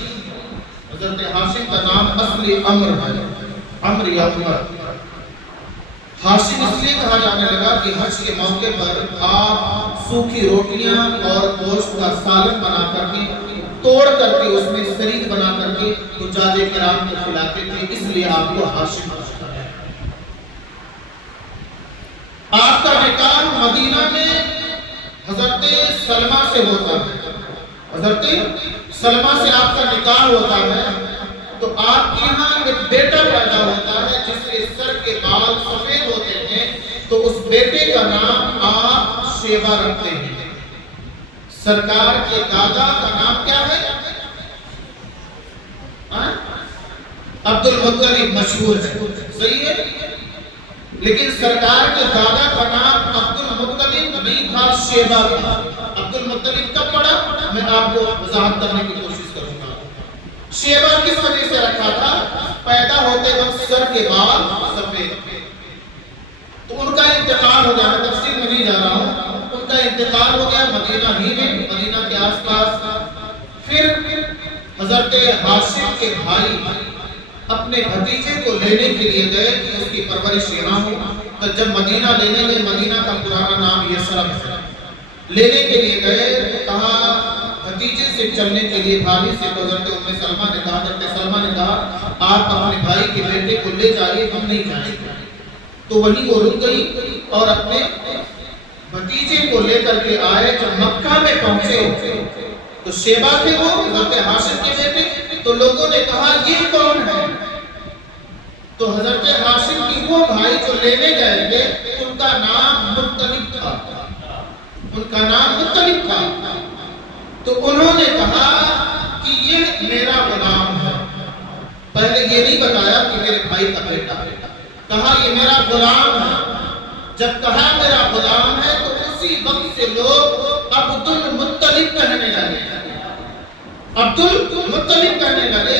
حضرت ہاشم کا نام اصلی عمر ہے. عمر یا عمر. ہاشم اس لیے کہا جانے لگا کہ حج کے موقع پر آپ سوکھی روٹیاں اور گوشت کا سالن بنا کر کے توڑ کر کے اس میں سرید بنا کر کے حجاج کرام کو کھلاتے تھے. اس لیے آپ کو ہاشم کہا ہے. آپ کا نکاح مدینہ میں حضرت سلمہ سے ہوتا ہے. حضرت سلمہ سے آپ کا نکاح ہوتا ہے. تو آپ کے یہاں ایک بیٹا پیدا ہوتا ہے جس کے سر کے بال سفید ہوتے ہیں. تو اس بیٹے کا نام آپ شیبہ رکھتے ہیں. سرکار کے دادا کا نام کیا ہے؟ عبد المطلب مشہور ہے. صحیح ہے. لیکن سرکار کے دادا کا نام عبد المطلب نہیں تھا, شیبہ تھا. عبد المطلب کب پڑا میں آپ کو وضاحت کرنے کی کوشش کروں گا. شیبہ کس وجہ سے رکھا تھا؟ پیدا ہوتے وقت سر کے بال سفید تھے. تو ان کا انتقال ہو گیا. میں تفصیل میں نہیں جا رہا ہوں. ان کا انتقال ہو گیا مدینہ ہی میں, مدینہ کے آس پاس. پھر حضرت ہاشم کے بھائی اپنے بھتیجے کو لینے کے لیے گئے کہ اس کی پرورش یہاں ہو. تو جب مدینہ لینے گئے, مدینہ کا پرانا نام یثرب ہے, لینے کے لیے گئے, کہا بھتیجے سے چلنے کے لیے بھائی سے. تو حضرت ام سلمہ نے کہا, حضرت سلمہ نے کہا آپ اپنے بھائی کے بیٹے کو لے جائیے, ہم نہیں جائیں گے. تو وہیں وہ رک گئی اور اپنے بھتیجے کو لے کر کے آئے. جب مکہ میں پہنچے تو شیبہ تھے وہ حضرت ہاشم کے بیٹے. تو لوگوں نے کہا یہ کون ہے؟ تو حضرت ہاشم کی وہ بھائی جو لینے گئے تھے ان کا نام مطلب تھا. ان کا نام مطلب تھا. تو انہوں نے کہا کہ یہ میرا غلام ہے. پہلے یہ نہیں بتایا کہ میرے بھائی کا بیٹا ہے, کہا یہ میرا غلام ہے. جب کہا میرا غلام ہے تو اسی وقت سے لوگ عبد المطلب کہنے لگے. عبد المطلب کہنے لگے.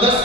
10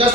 10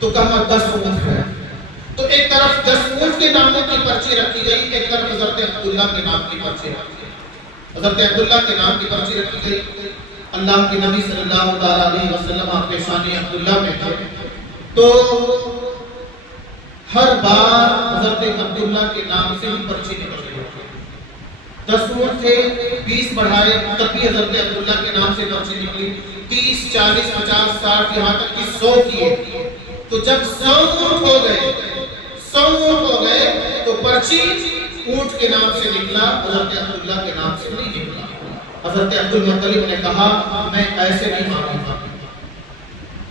تو کہا 10 اونٹ ہے. تو ایک طرف 10 اونٹ کے ناموں کی پرچی رکھی گئی, ایک طرف حضرت عبداللہ کے نام کی پرچی رکھی گئی. حضرت عبداللہ کے نام کی پرچی رکھی گئی. اللہ کے نبی صلی اللہ علیہ وسلم پیشانی عبداللہ میں تھے, تو ہر بار حضرت عبداللہ کے نام سے ہی پرچی نکل رہی ہوتی. 10 اونٹ تھے, 20 بڑھائے, تب بھی حضرت عبداللہ کے نام سے پرچی نکلی. 30, 40, 50, 60 یہاں تک کہ 100 کیے. تو جب 100 اونٹ ہو گئے, 100 اونٹ ہو گئے, تو پرچی اونٹ کے نام سے نکلا, حضرت عبداللہ کے نام سے نہیں نکلا. حضرت عبدالمطلب نے کہا میں ایسے نہیں مانوں گا,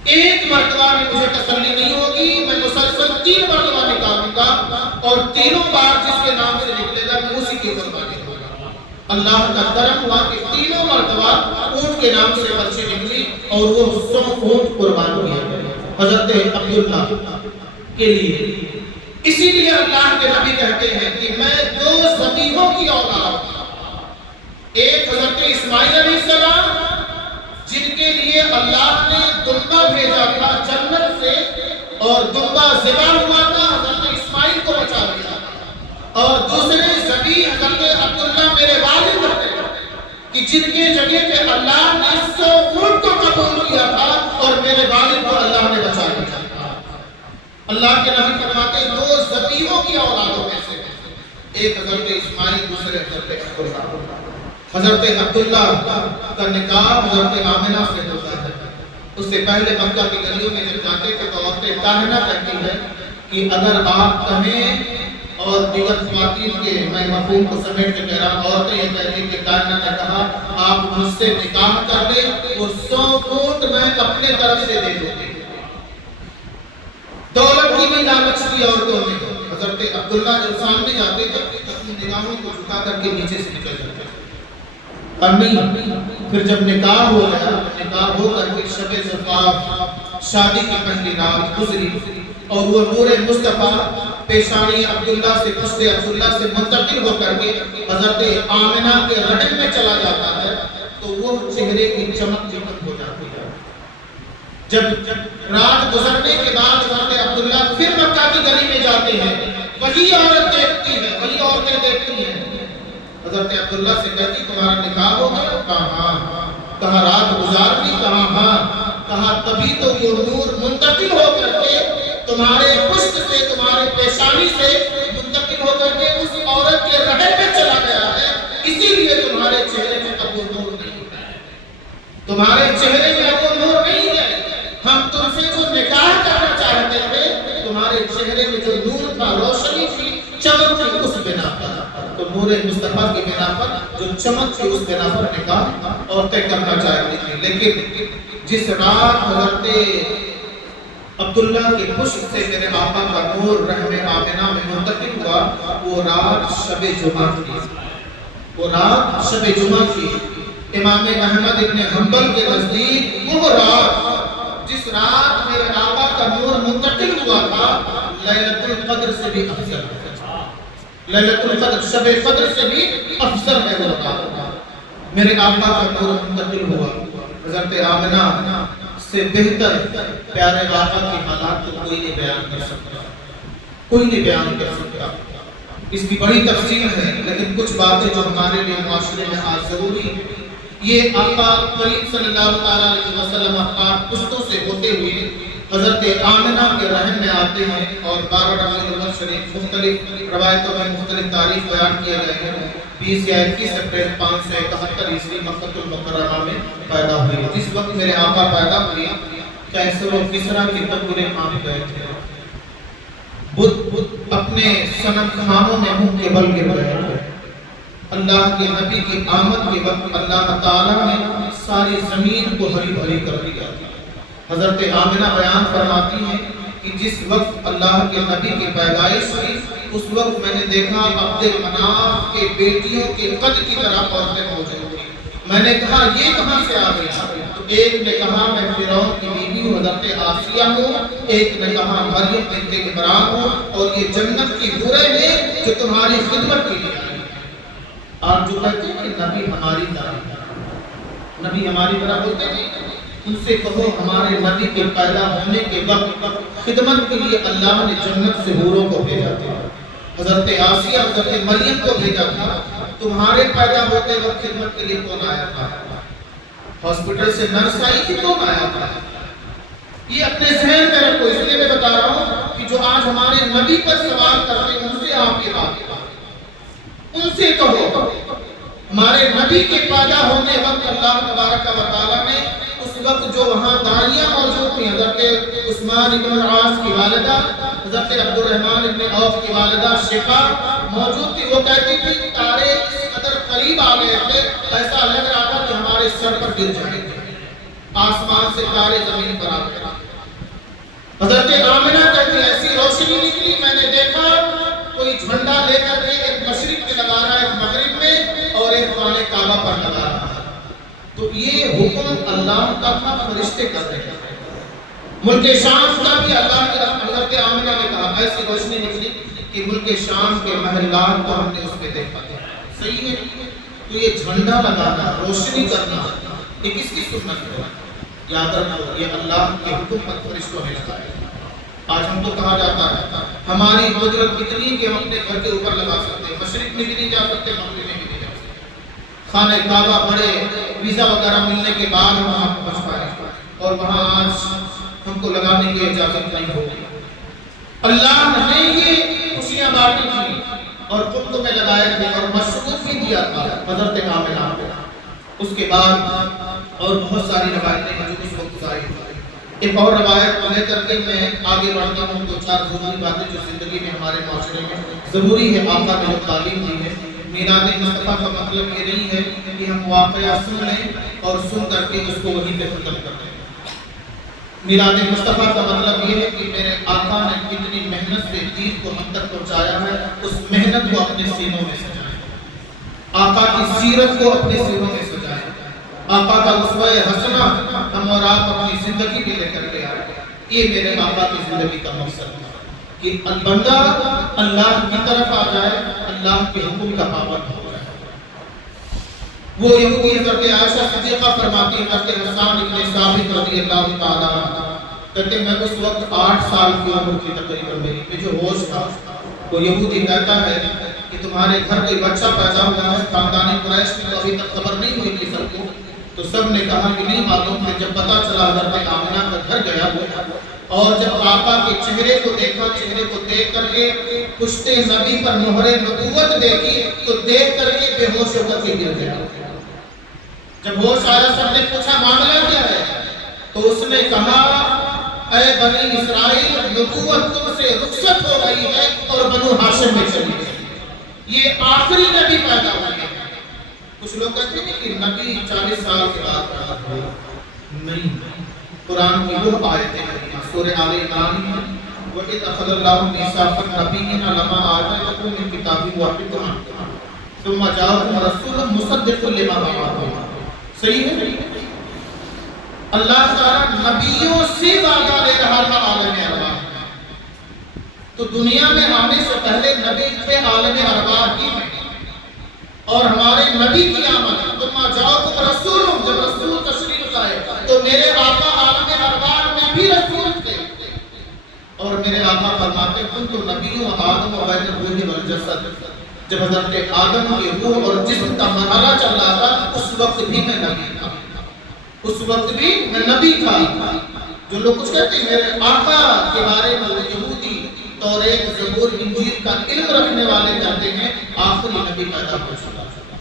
ایک مرتبہ میں مجھے تسلی نہیں ہوگی, میں مسلسل 3 مرتبہ نکالوں گا, اور تینوں بار جس کے نام سے نکلے گا میں اسی کی قربانی کروں گا. اللہ کا کرم ہوا کہ تینوں مرتبہ اونٹ کے نام سے پرچی نکلی, اور وہ 100 اونٹ قربان کیے حضرت عبداللہ کے لیے. اسی لیے اللہ کے نبی کہتے ہیں کہ میں 2 ذبیحوں کی اولاد ہوں. ایک حضرت اسماعیل علیہ السلام جن کے لیے اللہ نے دمبا بھیجا تھا جنت سے, اور دمبا ذبح ہوا تھا, حضرت اسماعیل کو بچا لیا. اور دوسرے ذبیح حضرت عبداللہ میرے والد تھے کہ جن کے جگہ پہ اللہ نے 100 اونٹ کو قبول کیا تھا, اور میرے والد کو اللہ نے بچا لیا. اللہ کے نبی فرماتے ہیں 2 ذبیحوں کی اولادوں میں سے ایک حضرت اسماعیل, دوسرے حضرت عبداللہ. حضرت عبداللہ کا نکاح حضرت آمنہ سے ہوتا ہے. اس سے پہلے مکہ کی گلیوں میں جب جاتے تھے تو عورتیں کاہنہ کہتی ہے کہ اگر آپ کہیں, اور دیگر خواتین کے میں مفہوم کو سمیٹ کے کہہ رہا ہوں, عورتیں یہ کہتی کہ کاہنہ نے کہا آپ مجھ سے نکاح کر لیں, وہ 100 اونٹ میں اپنے طرف سے دے دوں. دولت کی بھی لالچ کی عورتوں نے. حضرت عبداللہ جب سامنے جاتے تھے اپنی نگاہوں کو جھکا کر کے نیچے سے نکل جاتے. امی پھر جب نکاح ہو گیا, نکاح ہو کر کے شب زفاف شادی کی پہلی رات گزری, اور وہ نور مصطفیٰ پیشانی عبداللہ سے پشت عبداللہ سے منتقل ہو کر کے حضرت آمنہ کے رحم میں چلا جاتا ہے, تو وہ چہرے کی چمک ختم ہو جاتی ہے. جب رات گزرنے کے بعد حضرت عبداللہ پھر مکہ کی گلی میں جاتے ہیں, وہی عورت دیکھتی ہے, وہی عورتیں دیکھتی ہیں. حضرت عبداللہ سے کہتی تمہارا نکاح ہو گیا؟ کہا ہاں. کہا رات گزار دی؟ کہا ہاں. کہا تبھی تو وہ نور منتقل ہو کر کے تمہارے پشت سے, تمہارے پیشانی سے منتقل ہو کر کے اس عورت کے رحم میں چلا گیا ہے, اسی لیے تمہارے چہرے میں اب وہ نور نہیں ہے. تمہارے چہرے میں اب وہ نور نہیں ہے. ہم تم سے جو نکاح کرنا چاہتے تھے, تمہارے چہرے میں جو نور تھا, روشنی تھی, چمک تھی, اس بنا پر, تو نور مصطفیٰ کی بنا پر جو چمک تھی اس بنا پر نکاح عورتیں کرنا چاہتی تھی. لیکن جس رات حضرت عبداللہ کے پشت سے میرے آقا کا نور رحم آمنہ میں منتقل ہوا, وہ رات شب جمعہ تھی. وہ رات شب جمعہ تھی. امام احمد ابن حنبل کے نزدیک وہ رات جس رات میرے آقا کا نور منتقل ہوا تھا, لیلۃ القدر سے بھی افضل ہے. لیلۃ القدر شب قدر سے بھی افضل ہے وہ رات. میرے آقا کا نور منتقل ہوا. حضرت آمنہ سے بہتر پیارے آقا کی حالات کو کوئی نہیں بیان کر سکتا, کوئی نہیں بیان کر سکتا. اس کی بڑی تفصیل ہے, لیکن کچھ باتیں جو ہمارے لیے معاشرے میں آج ضروری ہیں. یہ آقا کریم صلی اللہ علیہ وسلم پاک پشتوں سے ہوتے ہوئے حضرت آمنہ کے رحم میں آتے ہیں, اور 12 ربیع الاول شریف مختلف روایتوں میں مختلف تاریخ بیان کیے گئے ہیں. 20 یا 21 اپریل 571 عیسوی مکہ المکرمہ میں پیدا ہوئی. جس وقت میرے آقا پیدا ہوئے, کیسر و کسریٰ کی تکبیریں کام گئے تھے. بدھ اپنے صنم خانوں میں منہ کے بل گر رہے تھے. اللہ کے نبی کی آمد کے وقت اللہ تعالیٰ نے ساری زمین کو ہری بھری کر دیا. حضرت آمنہ بیان فرماتی ہیں کہ جس وقت اللہ کے نبی کی پیدائش ہوئی, اس وقت میں نے دیکھا عبد مناف کے بیٹیوں کے قد کی طرح عورتیں موجود تھیں. میں نے کہا یہ کہاں سے آ گئی؟ تو ایک نے کہا میں فرعون کی بیوی ہوں, حضرت آسیہ ہوں. ایک نے کہا مریم بنت عمران ہوں, اور یہ جنت کی حوریں ہیں جو تمہاری خدمت کے لیے آئی. آپ جو کہتے ہیں کہ نبی ہماری طرح, نبی ہماری طرح ہوتے ہیں, ان سے کہو ہمارے نبی کے پیدا ہونے کے وقت خدمت کے لیے اللہ نے جنت سے حوروں کو بھیجا تھا. حضرت آسیہ حضرت مریم کو بھیجا تھا. تمہارے پیدا ہوتے وقت خدمت کے لیے کون آیا تھا؟ ہاسپٹل سے نرس آئی تھی، کون آیا تھا؟ یہ اپنے ذہن میں رکھو. اس لیے میں بتا رہا ہوں کہ جو آج ہمارے نبی پر سوال کرتے ہیں ان سے آپ یہ بات ان سے کہو ہمارے نبی کے پیدا ہونے وقت اللہ تبارک و تعالیٰ نے اس وقت جو وہاں داعیاں موجود تھیں، حضرت عثمان ابن عاص کی والدہ، حضرت عبد الرحمن ابن عوف کی والدہ شفا موجود تھی. وہ کہتی تھی تارے اس قدر قریب آ گئے تھے ایسا لگ رہا تھا کہ ہمارے سر پر گر جائیں گے. آسمان سے تارے زمین پر آ گئے. حضرت آمنہ کہتی ایسی روشنی نکلی، میں نے دیکھا کوئی جھنڈا لے کر کے ایک مشرق میں لگا رہا ہے، ایک مغرب میں، اور ایک خانہ کعبہ پر لگا رہا ہے. تو یہ حکم اللہ کا تھا، فرشتے کر رہے ہیں. ملک شام کا بھی اللہ کے حضرت آمنہ نے کہا ایسی روشنی نکلی کہ ملک شام کے محلات کو ہم نے اس میں دیکھا. صحیح ہے. تو یہ جھنڈا لگانا، روشنی کرنا، یہ کس کی سنت ہے؟ یاد رکھو یہ اللہ کے حکم پر فرشتوں نے لگایا. آج ہم تو کہا جاتا ہے ہماری قدرت اتنی کہ ہم اپنے گھر کے اوپر لگا سکتے ہیں، مشرق میں بھی نہیں جا سکتے، مغرب میں بھی نہیں جا سکتے. خانہ کعبہ بڑے ویزا وغیرہ ملنے کے بعد ہم وہاں پہنچ پائے، اور وہاں آج ہم کو لگانے کی اجازت نہیں ہوگی. اللہ نے یہ خوشیاں بانٹی تھی اور قطب میں لگائے تھے اور مشروط بھی دیا تھا حضرت آمنہ کو. اس کے بعد اور بہت ساری روایتیں ہیں جو اس وقت ظاہر ہوئی. ایک اور روایت کو لے کر کے میں آگے بڑھتا ہوں. دو چار ضروری باتیں جو زندگی میں ہمارے معاشرے میں ضروری ہے. آقا نے جو تعلیم دی ہے، میلاد مصطفیٰ کا مطلب یہ نہیں ہے کہ ہم واقعہ سن لیں اور سن کر کے اس کو وہیں پہ ختم کر دیں. میلاد مصطفیٰ کا مطلب یہ ہے کہ میرے آقا نے کتنی محنت سے دین کو ہم تک پہنچایا ہے، اس محنت کو اپنے سینوں میں سجائیں. آقا کی سیرت کو اپنے سینوں میں سجائیں. آقا کا اسوہ حسنہ ہم اور آپ اپنی زندگی میں لے کر کے آئے. یہ میرے آقا کی زندگی کا مقصد تھا کہ بندہ اللہ کی طرف آ جائے، اللہ کے حکم کا پابند ہو جائے. وہ یہودی حضرت عائشہ صدیقہ فرماتی ہیں، حضرت حسان ابن ثابت رضی اللہ تعالیٰ کہتے میں اس وقت 8 سال کی عمر کی تقریباً میری جو ہوش تھا. وہ یہودی کہتا ہے کہ تمہارے گھر کوئی بچہ پیدا ہوا ہے. خاندان قریش میں ابھی تک خبر نہیں ہوئی تھی سب کو. تو سب نے کہا کہ نہیں معلوم. کہ جب پتا چلا حضرت آمنہ کا گھر گیا اور جب آقا کے چہرے کو دیکھا، چہرے کو دیکھ کر کے پشتے نبی پر مہر نبوت دیکھی تو دیکھ کر کے بے ہوش ہو کر کے گر گیا. جب ہوش آیا سب نے پوچھا معاملہ کیا ہے؟ تو اس نے کہا اے بنی اسرائیل، نبوت تم سے رخصت ہو گئی ہے اور بنو ہاشم میں چلی گئی. یہ آخری نبی پیدا ہوئے. کچھ لوگ کہتے ہیں کہ نبی 40 سال کے بعد پیدا ہوئے. نہیں، قرآن کی وہ آیتیں ہیں سورہ آل عمران میں وَإِذْ أَخَذَ اللَّهُ مِيثَاقَ النَّبِيِّينَ لَمَا آتَيْتُكُم مِّن كِتَابٍ وَحِكْمَةٍ ثُمَّ جَاءَكُمْ رَسُولٌ مُصَدِّقٌ لِّمَا مَعَكُمْ. صحیح ہے. اللہ تعالیٰ نبیوں سے وعدہ لے رہا تھا عالم ارواح. تو دنیا میں آنے سے پہلے نبی تھے عالم ارواح کی میں، اور ہمارے نبی کی آمد ثم جاءکم رسول، جب رسول تشریف لائے تو میرے آقا عالم ارواح میں بھی رسول تھے. اور میرے آقا فرماتے ہیں تو نبی و آدم و بین الروح والجسد. جب حضرت آدم کی روح اور جسم کا مرحلہ چل رہا تھا اس وقت بھی میں نبی تھا. اس وقت بھی میں نبی تھا. جو لوگ کچھ کہتے ہیں میرے آقا کے بارے میں یہودی توریت زبور انجیل کا علم رکھنے والے کہتے ہیں آخری نبی پیدا ہو چکا.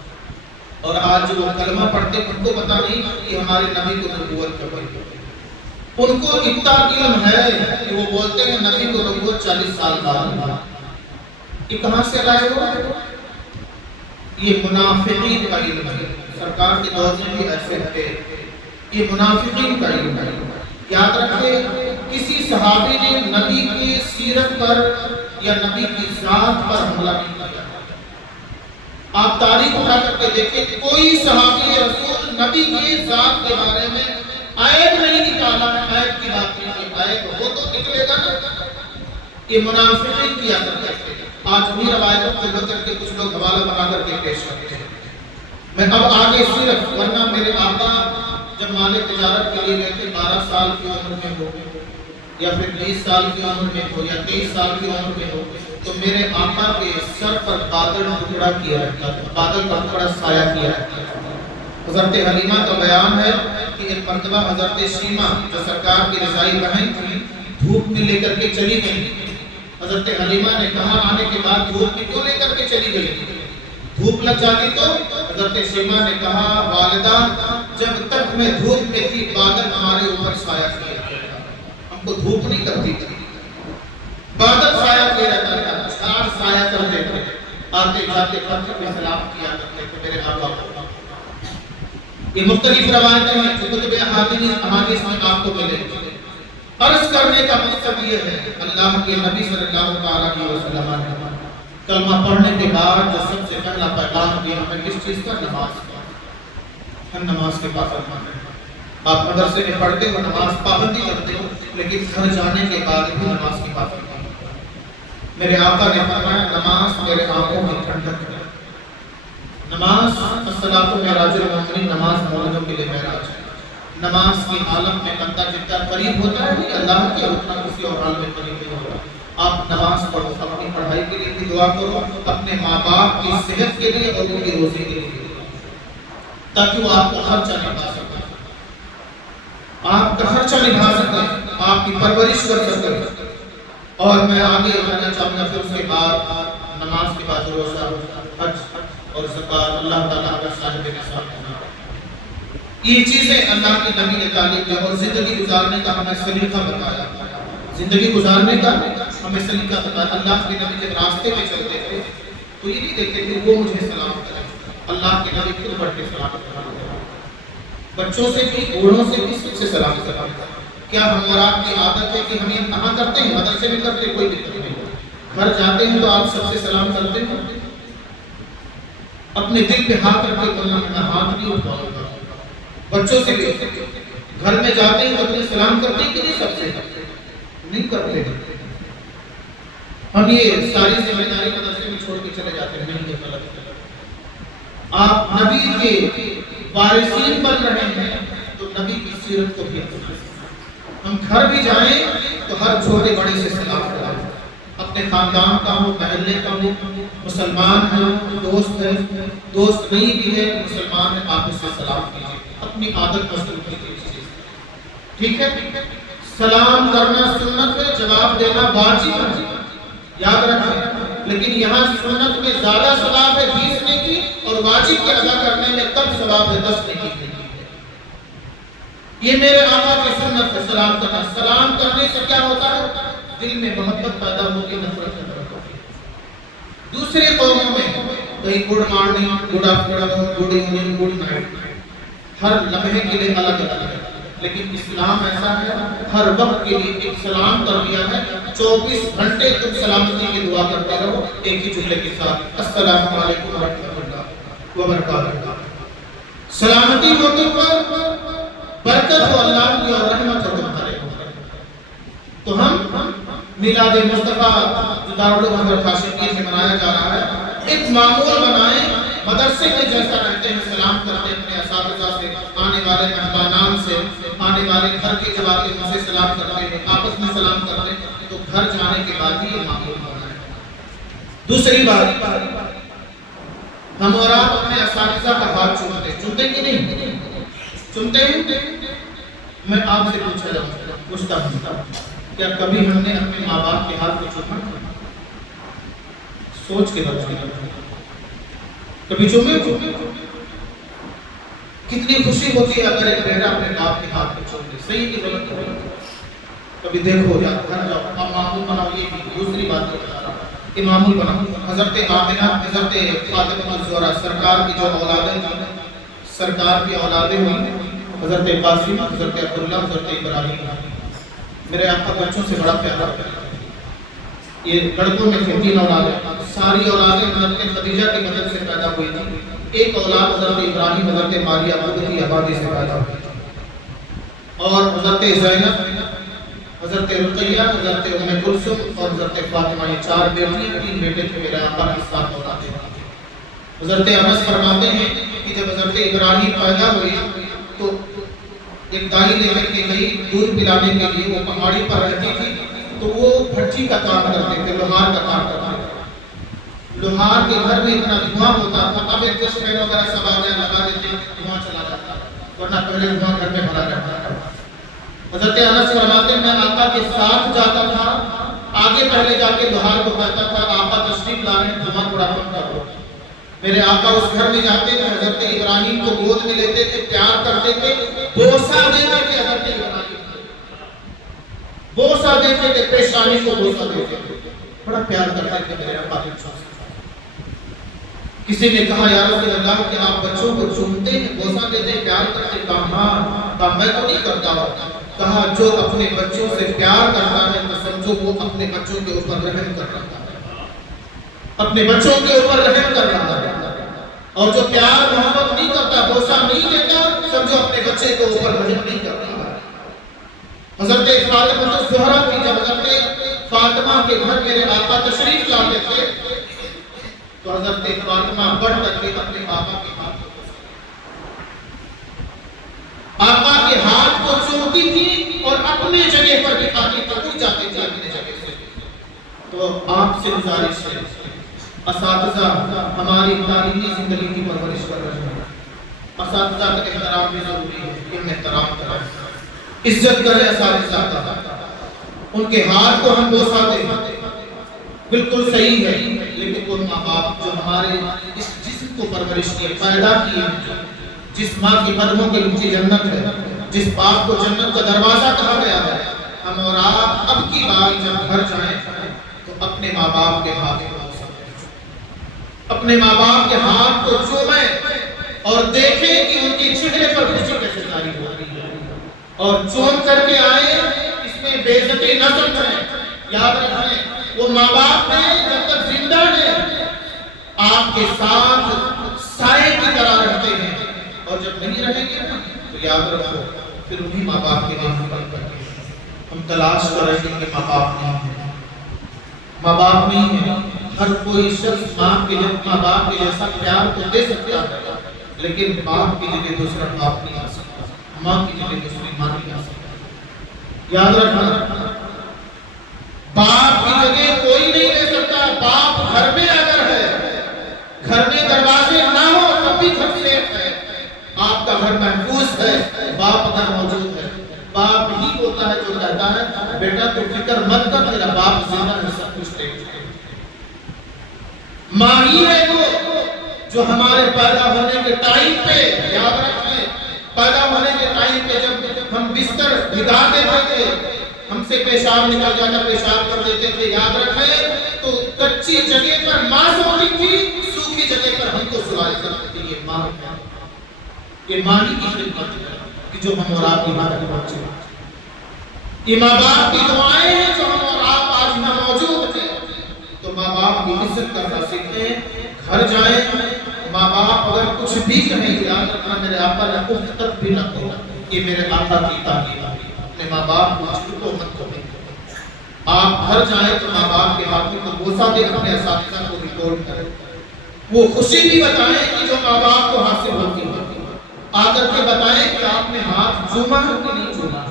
اور آج جو کلمہ پڑھتے ان کو پتہ نہیں کہ ہمارے نبی کو نبوت کب ہوئی. ان کو اتنا علم ہے کہ وہ بولتے ہیں نبی کو نبوت 40 سال بعد. یہ کہاں سے لائے ہو؟ یہ منافقین کا علم ہے. سرکار کے دور میں بھی ایسے تھے. یہ منافقین کا علم ہے. یاد رکھیں کسی صحابی نے نبی کی سیرت پر یا نبی کی ذات پر حملہ نہیں کیا. آپ تاریخ اٹھا کر کے دیکھیں کوئی صحابی رسول نبی کی ذات کے بارے میں عیب نہیں نکالا ہے. عیب کی بات نہیں کی. عیب وہ تو نکلے گا. یہ منافقین کیا کرتے ہیں. آج بھی روایتوں کو لے کر کے کچھ لوگ حوالہ بنا کر کے پیش کرتے ہیں. میں اب آگے صرف ورنہ میرے آقا جب مال تجارت کے لیے گئے تھے 12 سال کی عمر میں ہو یا پھر 20 سال کی عمر میں ہو یا 23 سال کی عمر میں ہو تو میرے آقا کے سر پر بادل ٹکڑا کیا رکھتا تھا، بادل کا ٹکڑا سایہ کیا رکھتا تھا۔ حضرت حلیمہ کا بیان ہے کہ ایک مرتبہ حضرت شیمہ جو سرکار کی رضائی بہن تھی دھوپ میں لے کر کے چلی گئی۔ حضرت حلیمہ نے کہا آنے کے بعد دھوپ میں کیوں لے کر کے چلی گئی؟ دھوپ لگ جاتی تو؟ حضرت شیمہ نے کہا والدہ جب تک میں دھوپ میں تھی بادل ہمارے اوپر سایہ کیا رہتا تھا، ہم کو دھوپ نہیں کرتی تھی، بادل سایہ کیا رہتا تھا، چھاڑ سایہ کرتے تھے، آتے جاتے پتھر میں سلام کیا کرتے تھے میرے آقا کو۔ یہ مختلف روایتیں ہیں جو کتب احادیث میں آپ کو ملے گی۔ عرض کرنے کا مقصد یہ ہے اللہ کے نبی صلی اللہ علیہ وسلم نے کلمہ پڑھنے کے بعد جو سب سے پہلا پیغام دیا ہمیں کس چیز کا؟ نماز کا۔ ہم نماز کے پابند ہیں۔ آپ مدرسے میں پڑھتے ہو نماز پابندی کرتے ہو لیکن گھر جانے کے بعد بھی نماز کی پابندی کرتے ہو۔ میرے آقا نے فرمایا نماز میرے آنکھوں میں ٹھنڈک ہے۔ نماز الصلاۃ معراج المومنین، نماز مومنوں کے لیے معراج ہے۔ نماز کی عالم میں بندہ جتنا قریب ہوتا ہے نہیں اللہ کے اتنا کسی اور عالم میں قریب نہیں ہوتا۔ آپ نماز پڑھو، اپنی پڑھائی کے لیے بھی دعا کرو، اپنے ماں باپ کی صحت کے لیے اور ان کی روزی کے لیے تاکہ وہ آپ کا خرچہ نبھا سکے، آپ کا خرچہ نبھا سکے، آپ کی پرورش کر سکے۔ اور میں آگے کہنا چاہوں گا پھر اس کے بعد نماز کے بعد روزہ، حج اور زکوٰۃ، اللہ تعالیٰ کا صاحب نصاب ہونا۔ یہ چیزیں اللہ کے نبی نے تعلیم دیا اور زندگی گزارنے کا ہمیں سلیقہ بتایا، زندگی گزارنے کا ہمیں سلیقہ بتایا۔ اللہ کے نبی جب راستے میں چلتے تھے تو یہ نہیں دیکھتے تھے وہ مجھے سلام کرے، اللہ کے نبی خود بڑھ کے سلام کرتے، بچوں سے بھی بوڑھوں سے بھی سب سے سلام کرتے۔ کیا ہم اور آپ کی عادت ہے کہ ہم یہ کہاں کرتے ہیں؟ مدرسے میں کرتے کوئی دقت نہیں، گھر جاتے ہیں تو آپ سب سے سلام کرتے ہیں؟ اپنے دل پہ ہاتھ رکھ کے بولنا میں ہاتھ نہیں اٹھاؤں گا۔ بچوں سے بھی گھر میں جاتے ہیں تو اپنے سلام کرتے ہیں کہ نہیں؟ سب سے نہیں کرتے۔ ہم یہ ساری ذمہ داری مدرسے میں چھوڑ کے چلے جاتے ہیں، نہیں یہ غلط ہے۔ آپ نبی کے وارثین بن رہے ہیں تو نبی کی سیرت کو بھی ہم گھر بھی جائیں تو ہر چھوٹے بڑے سے سلام کریں، اپنے خاندان کا ہو، محلے کا ہو، مسلمان ہے، دوست ہے، دوست نہیں بھی ہے، مسلمان ہے، آپ اس سے سلام کیجیے، اپنی عادت مضبوط کیجیے، ٹھیک ہے؟ سلام کرنا سنت ہے، جواب دینا واجب ہے، یاد رکھیں۔ لیکن یہاں سنت میں زیادہ ثواب ہے 20 نیکی اور واجب کے ادا کرنے میں کم ثواب ہے 10 نیکی۔ یہ میرے آقا کی سنت ہے سلام کرنا۔ سلام کرنے سے کیا ہوتا ہے؟ دل میں محبت پیدا ہوتی، نفرت پیدا ہوتی۔ دوسری قوموں میں کہیں good morning, good afternoon, good evening, good night, ہر لمحے کے لیے الگ الگ ہے، لیکن اسلام ایسا ہے ہر وقت کے لیے ایک سلام کر دیا ہے۔ 24 گھنٹے تم سلامتی کی دعا کرتے رہو ایک ہی جملے کے ساتھ، السلام علیکم ورحمۃ اللہ وبرکاتہ۔ سلامتی ہو تم پر، برکت ہو اللہ کی اور رحمت ہو تمہارے اوپر۔ تو ہم میلاد مصطفیٰ جو دارالعلوم حضرت ہاشم پیر میں منایا جا رہا ہے ایک معمول بنائیں، مدرسے میں جیسا رہتے ہیں سلام کرتے اپنے اساتذہ سے، آنے والے مہمانان سے، آنے والے گھر کے جب آتے ہیں ان سے سلام کرتے ہیں، آپس میں سلام کرتے ہیں، تو گھر جانے کے بعد بھی یہ معمول بنائیں۔ دوسری بات، ہم اور آپ اپنے اساتذہ کا ہاتھ چومتے کہ نہیں؟ چومتے ہیں؟ میں آپ سے پوچھتا ہوں کیا کبھی ہم نے اپنے ماں باپ کے ہاتھ کو چوما؟ سوچ کے بتائیں، کبھی چومے؟ کتنی خوشی ہوتی ہے اگر ایک بیٹا اپنے باپ کے ہاتھ کو چوم لے، صحیح کی غلط ہے؟ کبھی دیکھو یا گھر جاؤ، اب معمول بناؤ، یہ بھی دوسری بات بتا رہا ہوں کہ معمول بناؤ۔ حضرت آمنہ، حضرت فاطمہ الزہرا سرکار کی جو اولادیں تھیں، سرکار کی اولادیں ہوئی، حضرت قاسم، حضرت عبداللہ، حضرت ابراہیم۔ میرے آقا بچوں سے بڑا پیار کرتے ہیں۔ یہ لڑکوں میں 3 اولادیں، ساری اولادیں حضرت خدیجہ کی مدد سے پیدا ہوئی تھی۔ ایک اولاد حضرت ابراہیم حضرت ماریہ کی آبادی سے پیدا ہوئی تھی، اور حضرت زینب، حضرت رقیہ، حضرت ام کلثوم اور حضرت فاطمہ، یہ 4 بیٹیاں، 3 بیٹے تھے میرے آقا کی 7 اولادیں۔ حضرت انس فرماتے ہیں کہ جب حضرت ابراہیم پیدا ہوئی تو ایک دائی لے کر کے گئی دودھ پلانے کے لیے، وہ پہاڑی پر رہتی تھی، تو وہ بھٹی کا کام کرتے تھے، لوہار کا کام کرتے تھے۔ لوہار کے گھر میں اتنا دھواں ہوتا تھا، اب ایک فین وغیرہ سب آ گیا، لگا دیتے دھواں چلا جاتا، ورنہ پہلے دھواں گھر میں بھرا رہتا تھا۔ حضرت انس فرماتے ہیں میں آقا کے ساتھ جاتا تھا، آگے پہلے جا کے لوہار کو کہتا تھا آقا تشریف لا رہے ہیں، دھواں تھوڑا کم کر دو۔ میرے آقا اس گھر میں جاتے تھے، حضرت ابراہیم کو گود میں لیتے تھے، پیار کرتے تھے، بوسہ دیتے تھے، حضرت ابراہیم بوسہ دیتے تھے، پیشانی کو بوسہ دیتے تھے، بڑا پیار کرتے تھے میرے آقا کے ساتھ۔ کسی نے کہا یا رسول اللہ کہ آپ بچوں کو چومتے ہیں، بوسہ دیتے ہیں، پیار کرتے ہیں؟ کہا ہاں، کہا میں تو نہیں کرتا ہوں۔ کہا جو اپنے بچوں سے پیار کرتا ہے تو سمجھو وہ اپنے بچوں کے اوپر رحم کر رہا ہے، اپنے بچوں کے اوپر رحم کر رہا ہے، اور جو پیار محبت نہیں کرتا، بوسہ نہیں دیتا، سمجھو اپنے بچے کے اوپر رحم نہیں کر رہا ہے۔ حضرت فاطمہ الزہرا کی جب حضرت فاطمہ کے گھر میرے آقا تشریف لاتے تھے تو حضرت فاطمہ بڑھ کر کے اپنے آقا کے ہاتھ آقا کے ہاتھ کو چومتی تھی اور اپنے جگہ پر بٹھاتی تھی، اٹھ جاتی تھی اپنے جگہ سے۔ تو آپ سے گزارش ہے، اساتذہ ہماری تعلیمی زندگی کی پرورش کر رہے ہیں، اساتذہ کا احترام بھی ضروری ہے، ان احترام کریں، عزت کریں اساتذہ کا، ان کے ہاتھ کو ہم بوسہ دیں، بالکل صحیح ہے، لیکن ان ماں باپ جو ہمارے اس جسم کو پرورش کیے، پیدا کیے، جس ماں کی قدموں کے نیچے جنت ہے، جس باپ کو جنت کا دروازہ کہا گیا ہے، ہم اور آپ اب کی بار جب گھر جائیں تو اپنے ماں باپ کے ہاتھ کو اپنے ماں باپ کے ہاتھ کو چومیں اور دیکھیں کہ ان کے چہرے پر خوشی کیسے جاری ہو رہی ہے، اور چوم کر کے آئیں، اس میں بے عزتی نہ سمجھیں۔ یاد رکھیں وہ ماں باپ ہیں جب تک زندہ ہیں آپ کے ساتھ سائے کی طرح رہتے ہیں، اور جب نہیں رہیں گے تو یاد رکھو پھر انہی ماں باپ کے نام پر ہم تلاش کر رہے ہیں کہ ماں باپ نہیں ہیں، ماں باپ نہیں ہیں۔ ہر کوئی شخص ماں کے باپ کے جیسا پیار تو دے سکتا ہے، لیکن باپ کی جگہ دوسرا باپ نہیں آ سکتا، ماں کی جگہ دوسری ماں نہیں آ سکتا۔ یاد رکھنا باپ کی جگہ کوئی نہیں لے سکتا۔ باپ گھر میں اگر ہے، گھر میں دروازے نہ ہو تب بھی گھر سیف ہے، آپ کا گھر محفوظ ہے، باپ اگر موجود ہے۔ باپ ہی ہوتا ہے جو کہتا ہے بیٹا تو فکر مت کر، میرا باپ زندہ ہے، سب کچھ دیکھ چکے۔ ماں ہی ہے وہ جو ہمارے پیدا ہونے کے ٹائم پہ، یاد رکھیں پیدا ہونے کے ٹائم پہ جب ہم بستر بھگا دیتے تھے، ہم سے پیشاب نکل جاتا، پیشاب کر دیتے تھے، یاد رکھیں تو کچی جگہ پر ماں سوتی تھی، سوکھی جگہ پر ہم کو سلائی کرتی تھی۔ یہ ماں ہے، یہ ماں ہی کی خدمت ہے کہ جو ہم اور آپ کی ماں کی بچے، یہ ماں باپ کی دعائیں ہیں جو ہم اور آپ آج یہاں موجود ہیں۔ تو ماں باپ کی عزت کرنا سیکھیں، گھر جائیں، ماں باپ اگر کچھ بھی کہیں یاد رکھنا میرے آقا نے اف تک بھی نہ کہا، یہ میرے آقا کی تعلیم ہے، اپنے ماں باپ کو چھوٹو مت کریں۔ آپ گھر جائیں تو ماں باپ کے ہاتھوں کو بوسہ دیں، اپنے اساتذہ کو ریکارڈ کریں، وہ خوشی بھی بتائیں کہ جو ماں باپ کو حاصل ہوتی ہے، آ کر کے بتائیں کہ آپ نے ہاتھ چوما ہے کہ نہیں چوما۔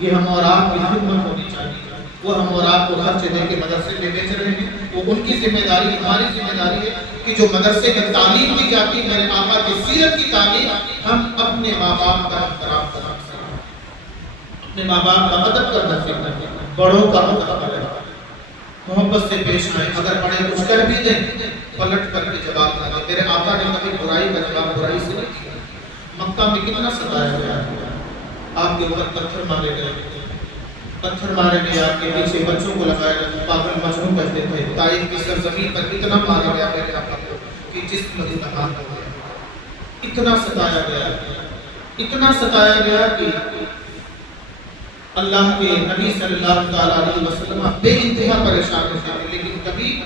یہ ہم اور آپ کی خدمت ہونی چاہیے۔ وہ ہم اور آپ کو خرچ دے کے مدرسے میں بیچ رہے ہیں، وہ ان کی ذمہ داری، ہماری ذمہ داری ہے کہ جو مدرسے میں تعلیم دی جاتی ہے، میرے آقا کی سیرت کی تعلیم، ہم اپنے ماں باپ کا احترام کرنا سیکھیں، اپنے ماں باپ کا ادب کرنا سیکھیں، بڑوں کا ادب کریں، محبت سے پیش آئیں۔ اگر بڑے کچھ کر بھی دیں پلٹ کر کے جواب دیں۔ میرے آقا نے کبھی برائی کا جواب برائی سے نہیں کیا۔ مکہ میں کتنا ستایا گیا، آپ کے اوپر پتھر مارے گئے، پتھر مارے گئے، آپ کے پیچھے بچوں کو لگایا گیا، پاگل مجنون کہتے تھے۔ طائف کی سرزمین پر اتنا مارا گیا میرے آقا کو کہ جسم انتقال ہو گیا، اتنا ستایا گیا، اتنا ستایا گیا کہ اللہ کے نبی صلی اللہ علیہ وسلم بے انتہا پریشان ہوتے تھے، لیکن کبھی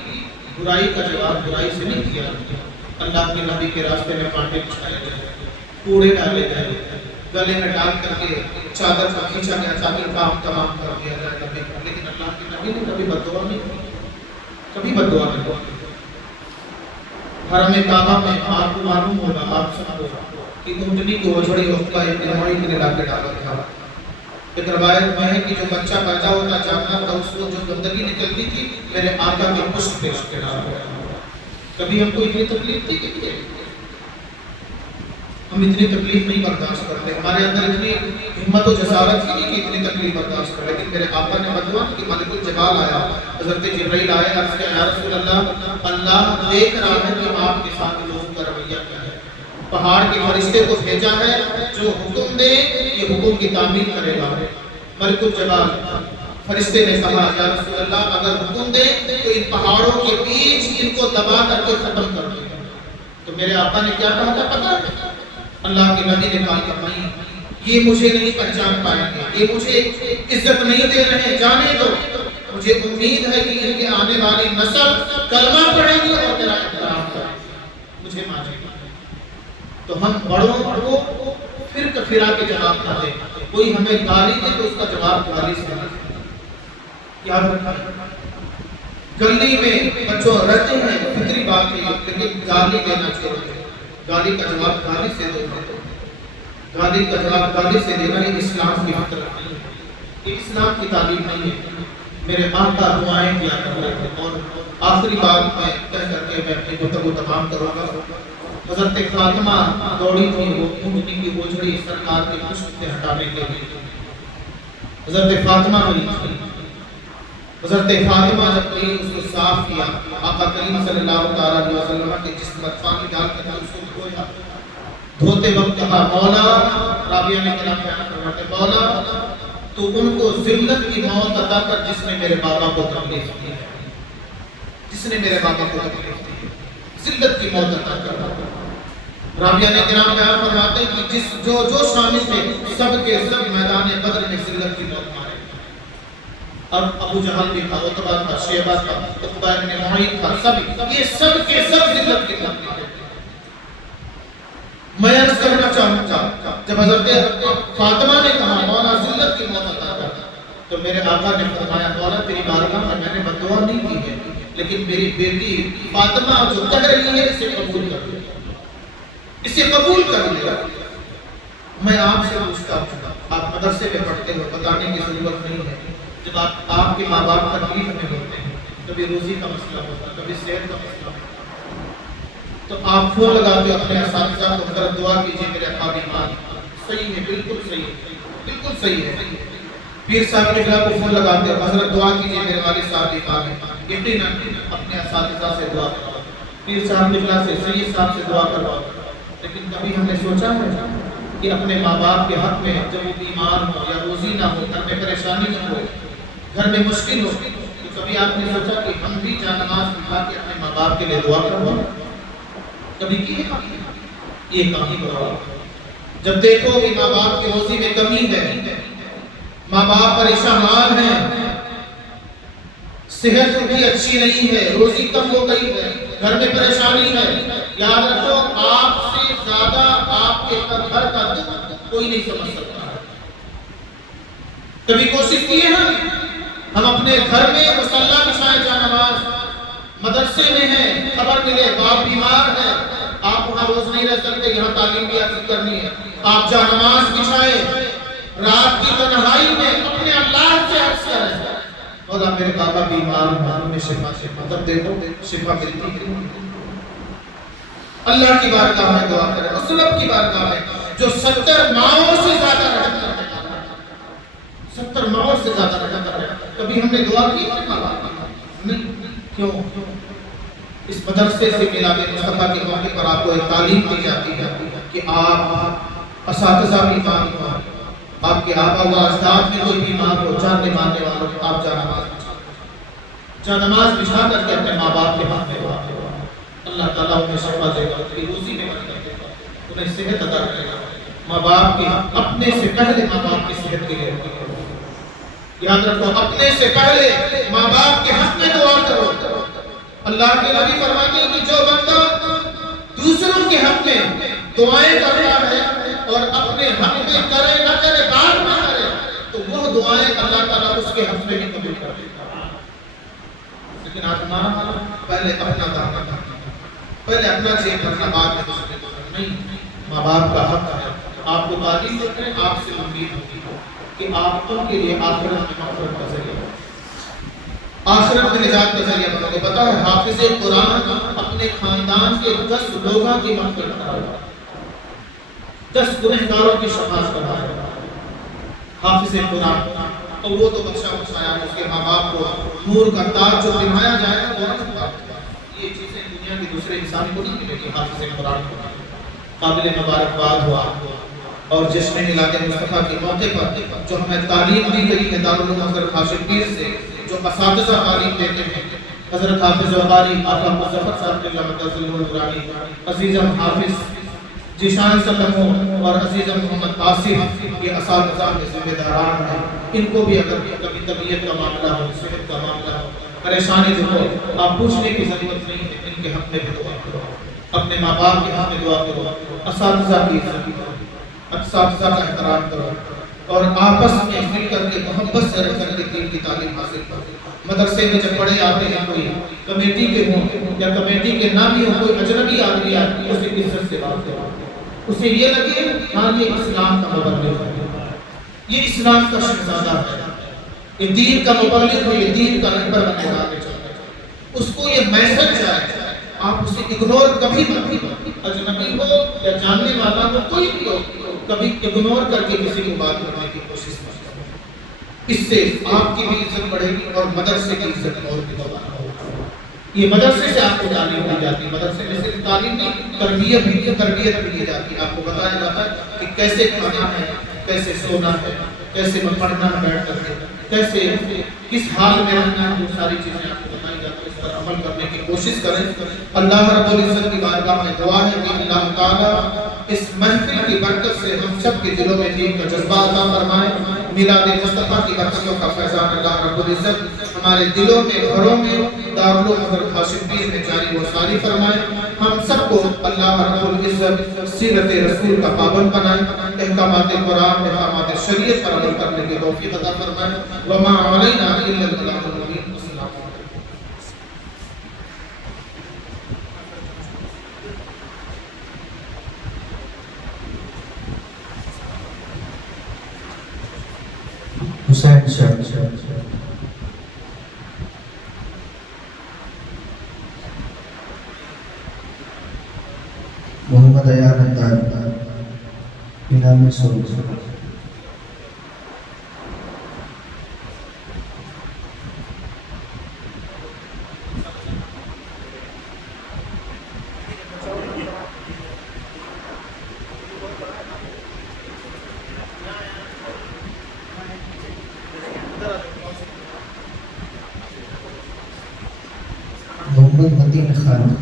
برائی کا جواب برائی سے نہیں کیا۔ اللہ کے نبی کے راستے میں کانٹے بچھائے گئے، کوڑے ڈالے گئے، گلے میں ڈال کر کے چادر کو کھینچا گیا تاکہ کام تمام کر دیا جائے نبی کا، لیکن اللہ کے نبی نے کبھی بد دعا نہیں کی، کبھی بد دعا نہیں کی۔ حرم کعبہ میں آپ کو معلوم ہوگا، آپ سب کو کہ اونٹنی کو وجڑی عقبہ ابن معیط نے لا کے ڈالا تھا. ایک روایت میں ہے کہ جو بچہ پیدا ہوتا جانور تھا اس کو جو گندگی نکلتی تھی میرے آقا کے پشت پہ اس کے ڈالا گیا. کبھی ہم کو اتنی تکلیف تھی کہ ہم اتنی تکلیف نہیں برداشت کرتے. ہمارے اندر اتنی ہمت و جسارت تھی کہ اتنی تکلیف برداشت کرے. لیکن میرے آقا نے بدوا کہ ملک الجبال آیا, حضرت جبرائیل آئے, عرض کیا یا رسول اللہ, اللہ دیکھ رہا ہے کہ آپ کے ساتھ لوگوں کا رویہ کیا ہے. پہاڑ کے فرشتے کو بھیجا ہے, جو حکم دے یہ حکم کی تعمیل کرے گا. ملک الجبال فرشتے نے کہا یا رسول اللہ اگر حکم دے تو ان پہاڑوں کے بیچ ان کو دبا کر کے ختم کر دے. تو میرے آقا نے کیا کہا تھا پتہ ہے؟ اللہ کے نبی نے کہا فرمائی یہ مجھے نہیں پہچان پائیں گے, یہ مجھے عزت نہیں دے رہے, جانے دو. مجھے امید ہے کہ ان کے آنے والی نسل کلمہ پڑھے گی اور میرا احترام کرے گی, مجھے مانے گی. تو ہم بڑوں کو پھر کے جواب نہ دیں. کوئی ہمیں گالی دے تو اس کا جواب گالی سے نہ دیں. یاد رکھنا گلی میں بچوں رہتے ہیں فطری بات ہے, لیکن گالی دینا چھوڑ دیں. گالی کا جواب گالی سے دو, گالی کا جواب گالی سے دینا یہ اسلام کی فطرت نہیں ہے, یہ اسلام کی تعلیم نہیں ہے. میرے آقا دعائیں کیا کرتے ہیں. اور آخری بات میں کہہ کر کے میں اپنی گفتگو تمام کروں گا. حضرت فاطمہ دوڑی تھی وہ اونٹنی کی بوجھڑی سرکار کے پشت سے ہٹانے کے لیے. حضرت فاطمہ ہوئی تھی. حضرت فاطمہ جب گئی اس کو صاف کیا, آقا کریم صلی اللہ علیہ وسلم کے جسم پر پانی ڈال کر اس کو دھویا. دھوتے وقت کہا مولا, رابعہ نے کہا فرماتے مولا تو ان کو ذلت کی موت عطا کر جس نے میرے بابا کو تکلیف دی ہے, جس نے میرے بابا کو تکلیف دی ہے, ذلت کی موت عطا کر. رابعہ نے کرام بیان فرماتے ہیں کہ جو شامل تھے سب کے سب میدان بدر میں ذلت کی موت مارے. اب ابو جہل بھی تھا, عتبہ تھا, شیبہ تھا, عقبہ ابن معیط تھا, سب یہ سب کے سب ذلت کی موت مارے. میں عرض کرنا چاہوں گا جب حضرت فاطمہ نے کہا مولا ذلت کی موت عطا کر, تو میرے آقا نے فرمایا مولا تیری بارگاہ میں نے بد دعا نہیں کی ہے, لیکن میری بیٹی فاطمہ جو کہہ رہی ہے اسے قبول کر لے, اسے قبول کر لے. میں آپ سے پوچھتا ہوں, آپ مدرسے میں پڑھتے ہو, بتانے کی ضرورت نہیں ہے. جب آپ کے ماں باپ تکلیف میں ہوتے ہیں, کبھی روزی کا مسئلہ ہوتا ہے, کبھی صحت کا مسئلہ ہوتا ہے, تو آپ فون لگاتے اپنے اساتذہ کو حضرت دعا کیجیے میرے ابا بیمار. صحیح ہے, بالکل صحیح ہے, بالکل صحیح ہے. پیر صاحب کے خلاف فون لگاتے حضرت دعا کیجیے میرے والد صاحب بیمار ہیں, یقیناً اپنے اساتذہ سے دعا کروا, پیر صاحب کے خلاف سے سید صاحب سے دعا کروا. لیکن کبھی ہم نے سوچا ہے کہ اپنے ماں باپ کے حق میں جب وہ بیمار ہو یا روزی نہ ہو, گھر میں پریشانی نہ ہو, گھر میں مشکل ہو, تو کبھی آپ نے سوچا کہ ہم بھی جان نماز اٹھا کے اپنے ماں باپ کے لیے دعا کروا, کبھی کی ہے؟ یہ کام ہی کروا. جب دیکھو کہ ماں باپ کی روزی میں کمی ہے, ماں باپ پریشان ہیں, صحت ان کی اچھی نہیں ہے, روزی کم ہو گئی ہے, گھر میں پریشانی ہے, یاد رکھو آپ سے زیادہ آپ کے گھر کا دکھ کوئی نہیں سمجھ سکتا. کبھی کوشش کی ہے ہم اپنے گھر میں مصلی بچھائے جا نماز, مدرسے میں ہیں, خبر ملے باپ بیمار ہے, آپ وہاں روز نہیں رہ سکتے, یہاں تعلیم بھی حاصل کرنی ہے, آپ جا نماز بچھائے رات کی تنہائی میں اپنے اللہ سے عرض کریں مولا میرے بابا بیمار ہیں, انہیں شفا سے مدد دے دو, شفا ملتی ہے. اللہ کی بارگاہ میں دعا کریں, اس رب کی بارگاہ میں جو 70 ماؤں سے زیادہ رحم کرنے والا ہے, 70 ماؤں سے زیادہ رحم کرنے والا. کبھی ہم نے دعا کی نہیں, کیوں؟ اس مدرسے سے میلاد مصطفیٰ کے موقع پر آپ کو ایک تعلیم دی جاتی ہے کہ آپ اساتذہ بیمار ہو, آپ کے آبا و اجداد میں کوئی بیمار ہو, جاننے ماننے والوں کو آپ جا نماز بچھا کر کے اپنے ماں باپ کے ہاتھ میں دعا کرو. اللہ تعالیٰ انہیں شفا دے گا, ان کی روزی میں برکت دے گا, انہیں صحت عطا کرے گا. ماں باپ کی اپنے سے پہلے ماں باپ کی صحت کے لیے کرو. یاد رکھو اپنے سے پہلے ماں باپ کے حق میں دعا کرو. اللہ کے نبی فرماتے ہیں کہ جو بندہ دوسروں کے حق میں دعائیں کرتا ہے اور اپنے حق میں کرے نہ کرے, بعد نہ کرے, تو وہ دعائیں اللہ تعالیٰ اس کے حق میں بھی قبول کر دیتا ہے. لیکن آج ہمارا پہلے اپنا دعویٰ کرنا, پہلے اپنا جیب بھرنا, بعد میں دوسرے کو نہیں. ماں باپ کا حق ہے، آپ کو تعلیم دیتے ہیں، آپ سے امید ہوتی ہے کہ آپ ان کے لیے آخرت میں مغفرت کا ذریعہ بنیں، آخرت میں نجات کا ذریعہ بنو گے۔ پتہ ہے حافظ قرآن اپنے خاندان کے 10 لوگوں کی مغفرت کرائے گا، 10 گنہگاروں کی شفاعت کرائے گا حافظ قرآن۔ اور وہ تو بخشا بخشایا ہے، اس کے ماں باپ کو نور کا تاج جو پہنایا جائے گا وہ رنگ کا، یہ چیزیں دنیا کے دوسرے انسان کو نہیں ملے گی۔ حافظ قرآن کو قابل مبارکباد ہوا، اور جشن میلاد مصطفیٰ کے موقع پر جو ہمیں تعلیم دی گئی ہے دارالعلوم حضرت ہاشم پیر سے، جو اساتذہ تعلیم دیتے ہیں، حضرت حافظ وقاری آقا مظفر صاحب کے نورانی، عزیزم حافظ جیشان سلموں اور عزیزم محمد قاسم، یہ اساتذہ کے ذمہ داران ہیں۔ ان کو بھی اگر کبھی طبیعت کا معاملہ ہو، صحت کا معاملہ ہو، پریشانی جو ہو، آپ پوچھنے کی ضرورت نہیں ہے، ان کے حق میں بھی دعا کرو، اپنے ماں باپ کے حق میں دعا کرو، اساتذہ کی عزت کرو، اساتذہ کا احترام کرو، اور آپس میں مل کر کے محبت سے رہ کر کے دین کی تعلیم حاصل کرو۔ مدرسے میں جب پڑھے آتے ہیں، کوئی کمیٹی کے ہوں یا کمیٹی کے نہ بھی ہوں، کوئی اجنبی آدمی آتی ہے، اسے عزت سے بات کرو، اسے یہ لگے ہاں یہ اسلام کا مبلغ ہے، یہ اسلام کا شہزادہ ہے، یہ دین کا مبلغ ہے، یہ دین کا رہبر بنے گا آگے چل کر۔ اس کو یہ میسج جائے، آپ اسے اگنور کبھی مت، اجنبی ہو یا جاننے والا ہو، کوئی بھی ہو، کبھی اگنور کر کے کسی کو بات کرنے کی کوشش مت کرو۔ اس سے آپ کی بھی عزت بڑھے گی اور مدرسے کی عزت اور بھی دوبارہ ہوگی۔ یہ مدرسے سے آپ کو تعلیم دی جاتی ہے، مدرسے میں صرف تعلیم نہیں، تربیت بھی دی جاتی ہے۔ آپ کو بتایا جاتا ہے کہ کیسے کھانا ہے، کیسے سونا ہے، کیسے پڑھنا ہے بیٹھ کر کے، کیسے کس حال میں رہنا ہے، وہ ساری چیزیں آپ کو بتائی جاتی ہیں۔ اس پر عمل کرنے کی کوشش کریں۔ اللہ رب العزت کی بارگاہ میں دعا ہے کہ اللہ تعالیٰ اس محفل کی برکت سے ہم سب کے دلوں میں دین کا جذبہ عطا فرمائے، میلاد مصطفیٰ کی برکتوں کا فیضان اللہ رب العزت ہمارے دلوں میں، گھروں میں، دارالعلوم حضرت ہاشم پیر میں جاری و ساری فرمائے۔ ہم سب کو اللہ رب العزت سیرت رسول کا پابند بنائے، احکامات قرآن، احکامات شریعت پر عمل کرنے کی توفیق عطا فرمائے۔ وما علینا الا البلاغ المبین۔ حسین صاحب محمد ایان اندار انعام سعود محمد متین خان